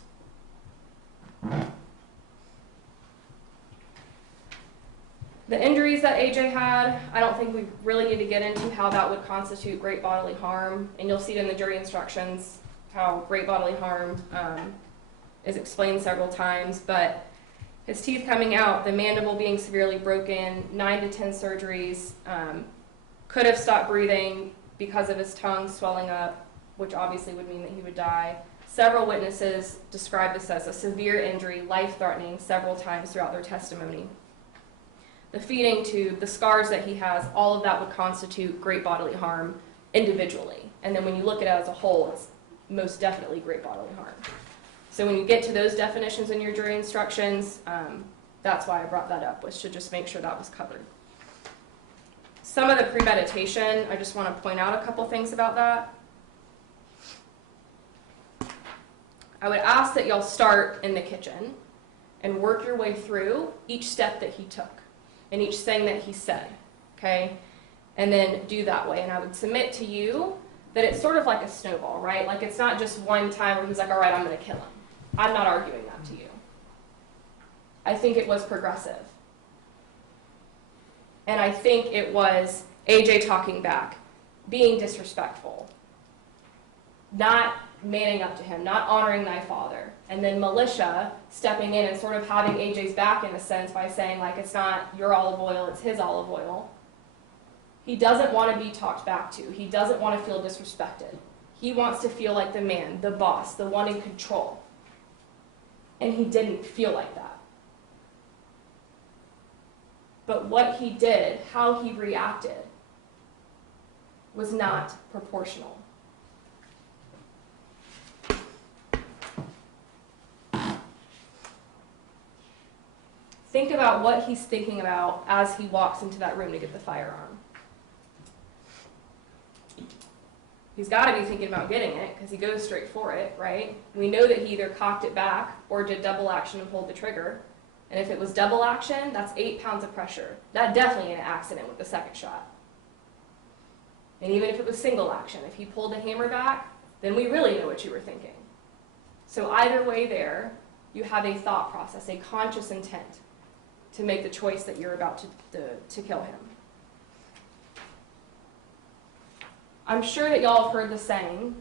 The injuries that AJ had, I don't think we really need to get into how that would constitute great bodily harm, and you'll see it in the jury instructions how great bodily harm is explained several times, but his teeth coming out, the mandible being severely broken, 9 to 10 surgeries, could have stopped breathing because of his tongue swelling up, which obviously would mean that he would die. Several witnesses described this as a severe injury, life-threatening, several times throughout their testimony. The feeding tube, the scars that he has, all of that would constitute great bodily harm individually. And then when you look at it as a whole, it's most definitely great bodily harm. So when you get to those definitions in your jury instructions, that's why I brought that up, was to just make sure that was covered. Some of the premeditation, I just want to point out a couple things about that. I would ask that y'all start in the kitchen and work your way through each step that he took and each thing that he said, okay? And then do that way. And I would submit to you that it's sort of like a snowball, right? Like it's not just one time where he's like, all right, I'm going to kill him. I'm not arguing that to you. I think it was progressive. And I think it was AJ talking back, being disrespectful, not manning up to him, not honoring thy father. And then Militia stepping in and sort of having AJ's back in a sense by saying, like, it's not your olive oil, it's his olive oil. He doesn't want to be talked back to. He doesn't want to feel disrespected. He wants to feel like the man, the boss, the one in control. And he didn't feel like that. But what he did, how he reacted, was not proportional. Think about what he's thinking about as he walks into that room to get the firearm. He's got to be thinking about getting it because he goes straight for it, right? We know that he either cocked it back or did double action and pulled the trigger. And if it was double action, that's 8 pounds of pressure. That definitely an accident with the second shot. And even if it was single action, if he pulled the hammer back, then we really know what you were thinking. So either way there, you have a thought process, a conscious intent to make the choice that you're about to kill him. I'm sure that y'all have heard the saying,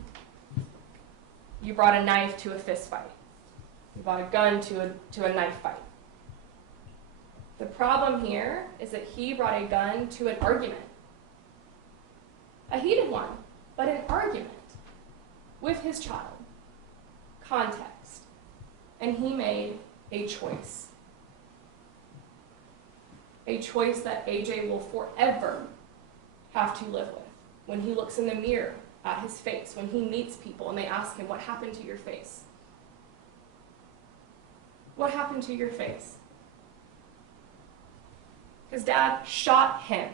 you brought a knife to a fist fight. You brought a gun to a knife fight. The problem here is that he brought a gun to an argument. A heated one, but an argument with his child. Context. And he made a choice. A choice that AJ will forever have to live with. When he looks in the mirror at his face, when he meets people and they ask him, what happened to your face? What happened to your face? His dad shot him.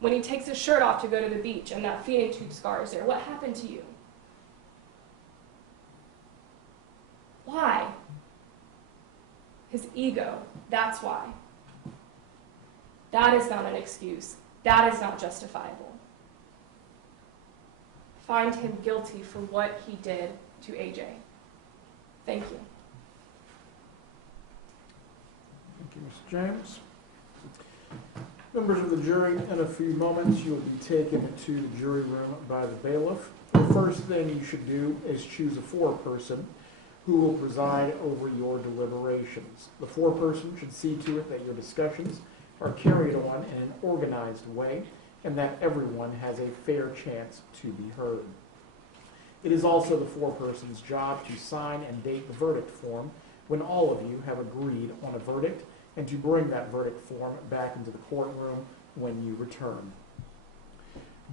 When he takes his shirt off to go to the beach and that feeding tube scar is there, what happened to you? Why? His ego, that's why. That is not an excuse. That is not justifiable. Find him guilty for what he did to AJ. Thank you. Thank you, Ms. James. Members of the jury, in a few moments you'll be taken to the jury room by the bailiff. The first thing you should do is choose a foreperson who will preside over your deliberations. The foreperson should see to it that your discussions are carried on in an organized way and that everyone has a fair chance to be heard. It is also the foreperson's job to sign and date the verdict form when all of you have agreed on a verdict and to bring that verdict form back into the courtroom when you return.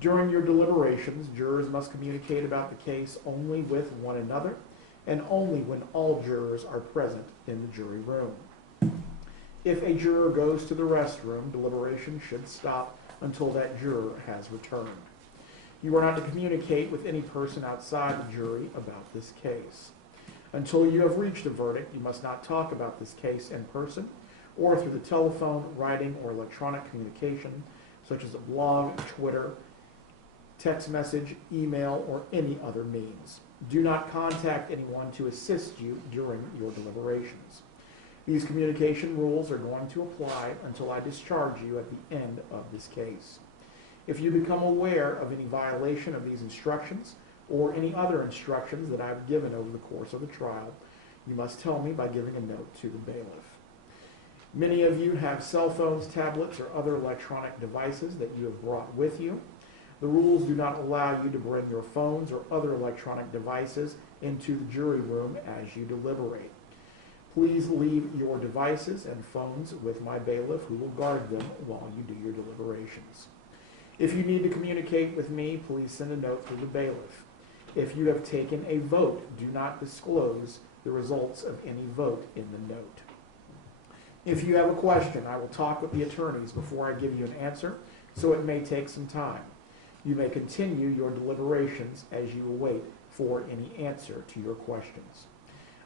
During your deliberations, jurors must communicate about the case only with one another and only when all jurors are present in the jury room. If a juror goes to the restroom, deliberation should stop until that juror has returned. You are not to communicate with any person outside the jury about this case. Until you have reached a verdict, you must not talk about this case in person or through the telephone, writing, or electronic communication, such as a blog, Twitter, text message, email, or any other means. Do not contact anyone to assist you during your deliberations. These communication rules are going to apply until I discharge you at the end of this case. If you become aware of any violation of these instructions or any other instructions that I've given over the course of the trial, you must tell me by giving a note to the bailiff. Many of you have cell phones, tablets, or other electronic devices that you have brought with you. The rules do not allow you to bring your phones or other electronic devices into the jury room as you deliberate. Please leave your devices and phones with my bailiff, who will guard them while you do your deliberations. If you need to communicate with me, please send a note to the bailiff. If you have taken a vote, do not disclose the results of any vote in the note. If you have a question, I will talk with the attorneys before I give you an answer, so it may take some time. You may continue your deliberations as you await for any answer to your questions.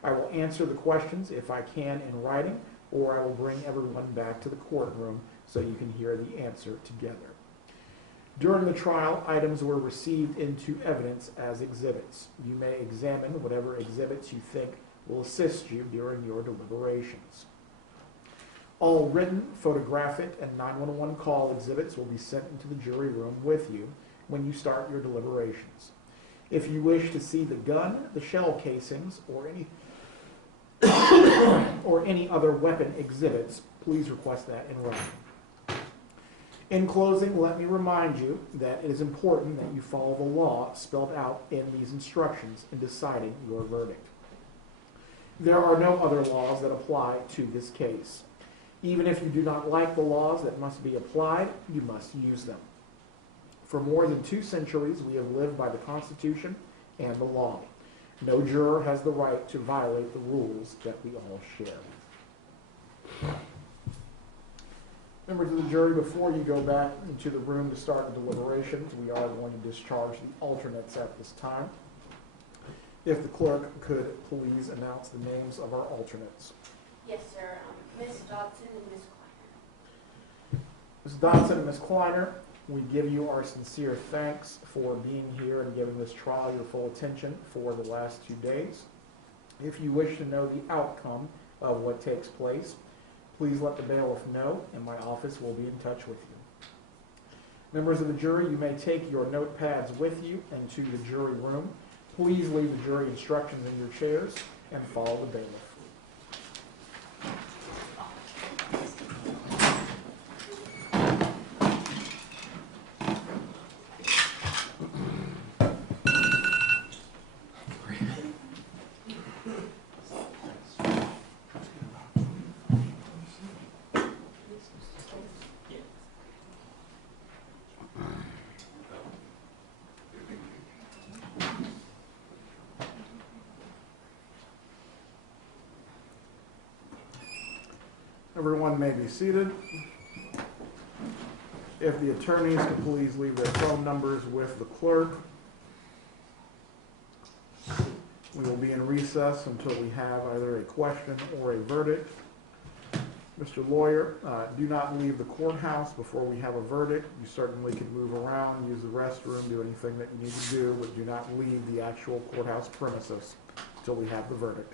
I will answer the questions if I can in writing, or I will bring everyone back to the courtroom so you can hear the answer together. During the trial, items were received into evidence as exhibits. You may examine whatever exhibits you think will assist you during your deliberations. All written, photographic, and 911 call exhibits will be sent into the jury room with you when you start your deliberations. If you wish to see the gun, the shell casings, or any other weapon exhibits, please request that in writing. In closing, let me remind you that it is important that you follow the law spelled out in these instructions in deciding your verdict. There are no other laws that apply to this case. Even if you do not like the laws that must be applied, you must use them. For more than 2 centuries, we have lived by the Constitution and the law. No juror has the right to violate the rules that we all share. Members of the jury, before you go back into the room to start the deliberations, we are going to discharge the alternates at this time. If the clerk could please announce the names of our alternates. Yes, sir. Ms. Dodson and Ms. Kleiner. Ms. Dodson and Ms. Kleiner, we give you our sincere thanks for being here and giving this trial your full attention for the last 2 days. If you wish to know the outcome of what takes place, please let the bailiff know, and my office will be in touch with you. Members of the jury, you may take your notepads with you into the jury room. Please leave the jury instructions in your chairs and follow the bailiff. Everyone may be seated. If the attorneys could please leave their phone numbers with the clerk. We will be in recess until we have either a question or a verdict. Mr. Lawyer, do not leave the courthouse before we have a verdict. You certainly can move around, use the restroom, do anything that you need to do, but do not leave the actual courthouse premises until we have the verdict.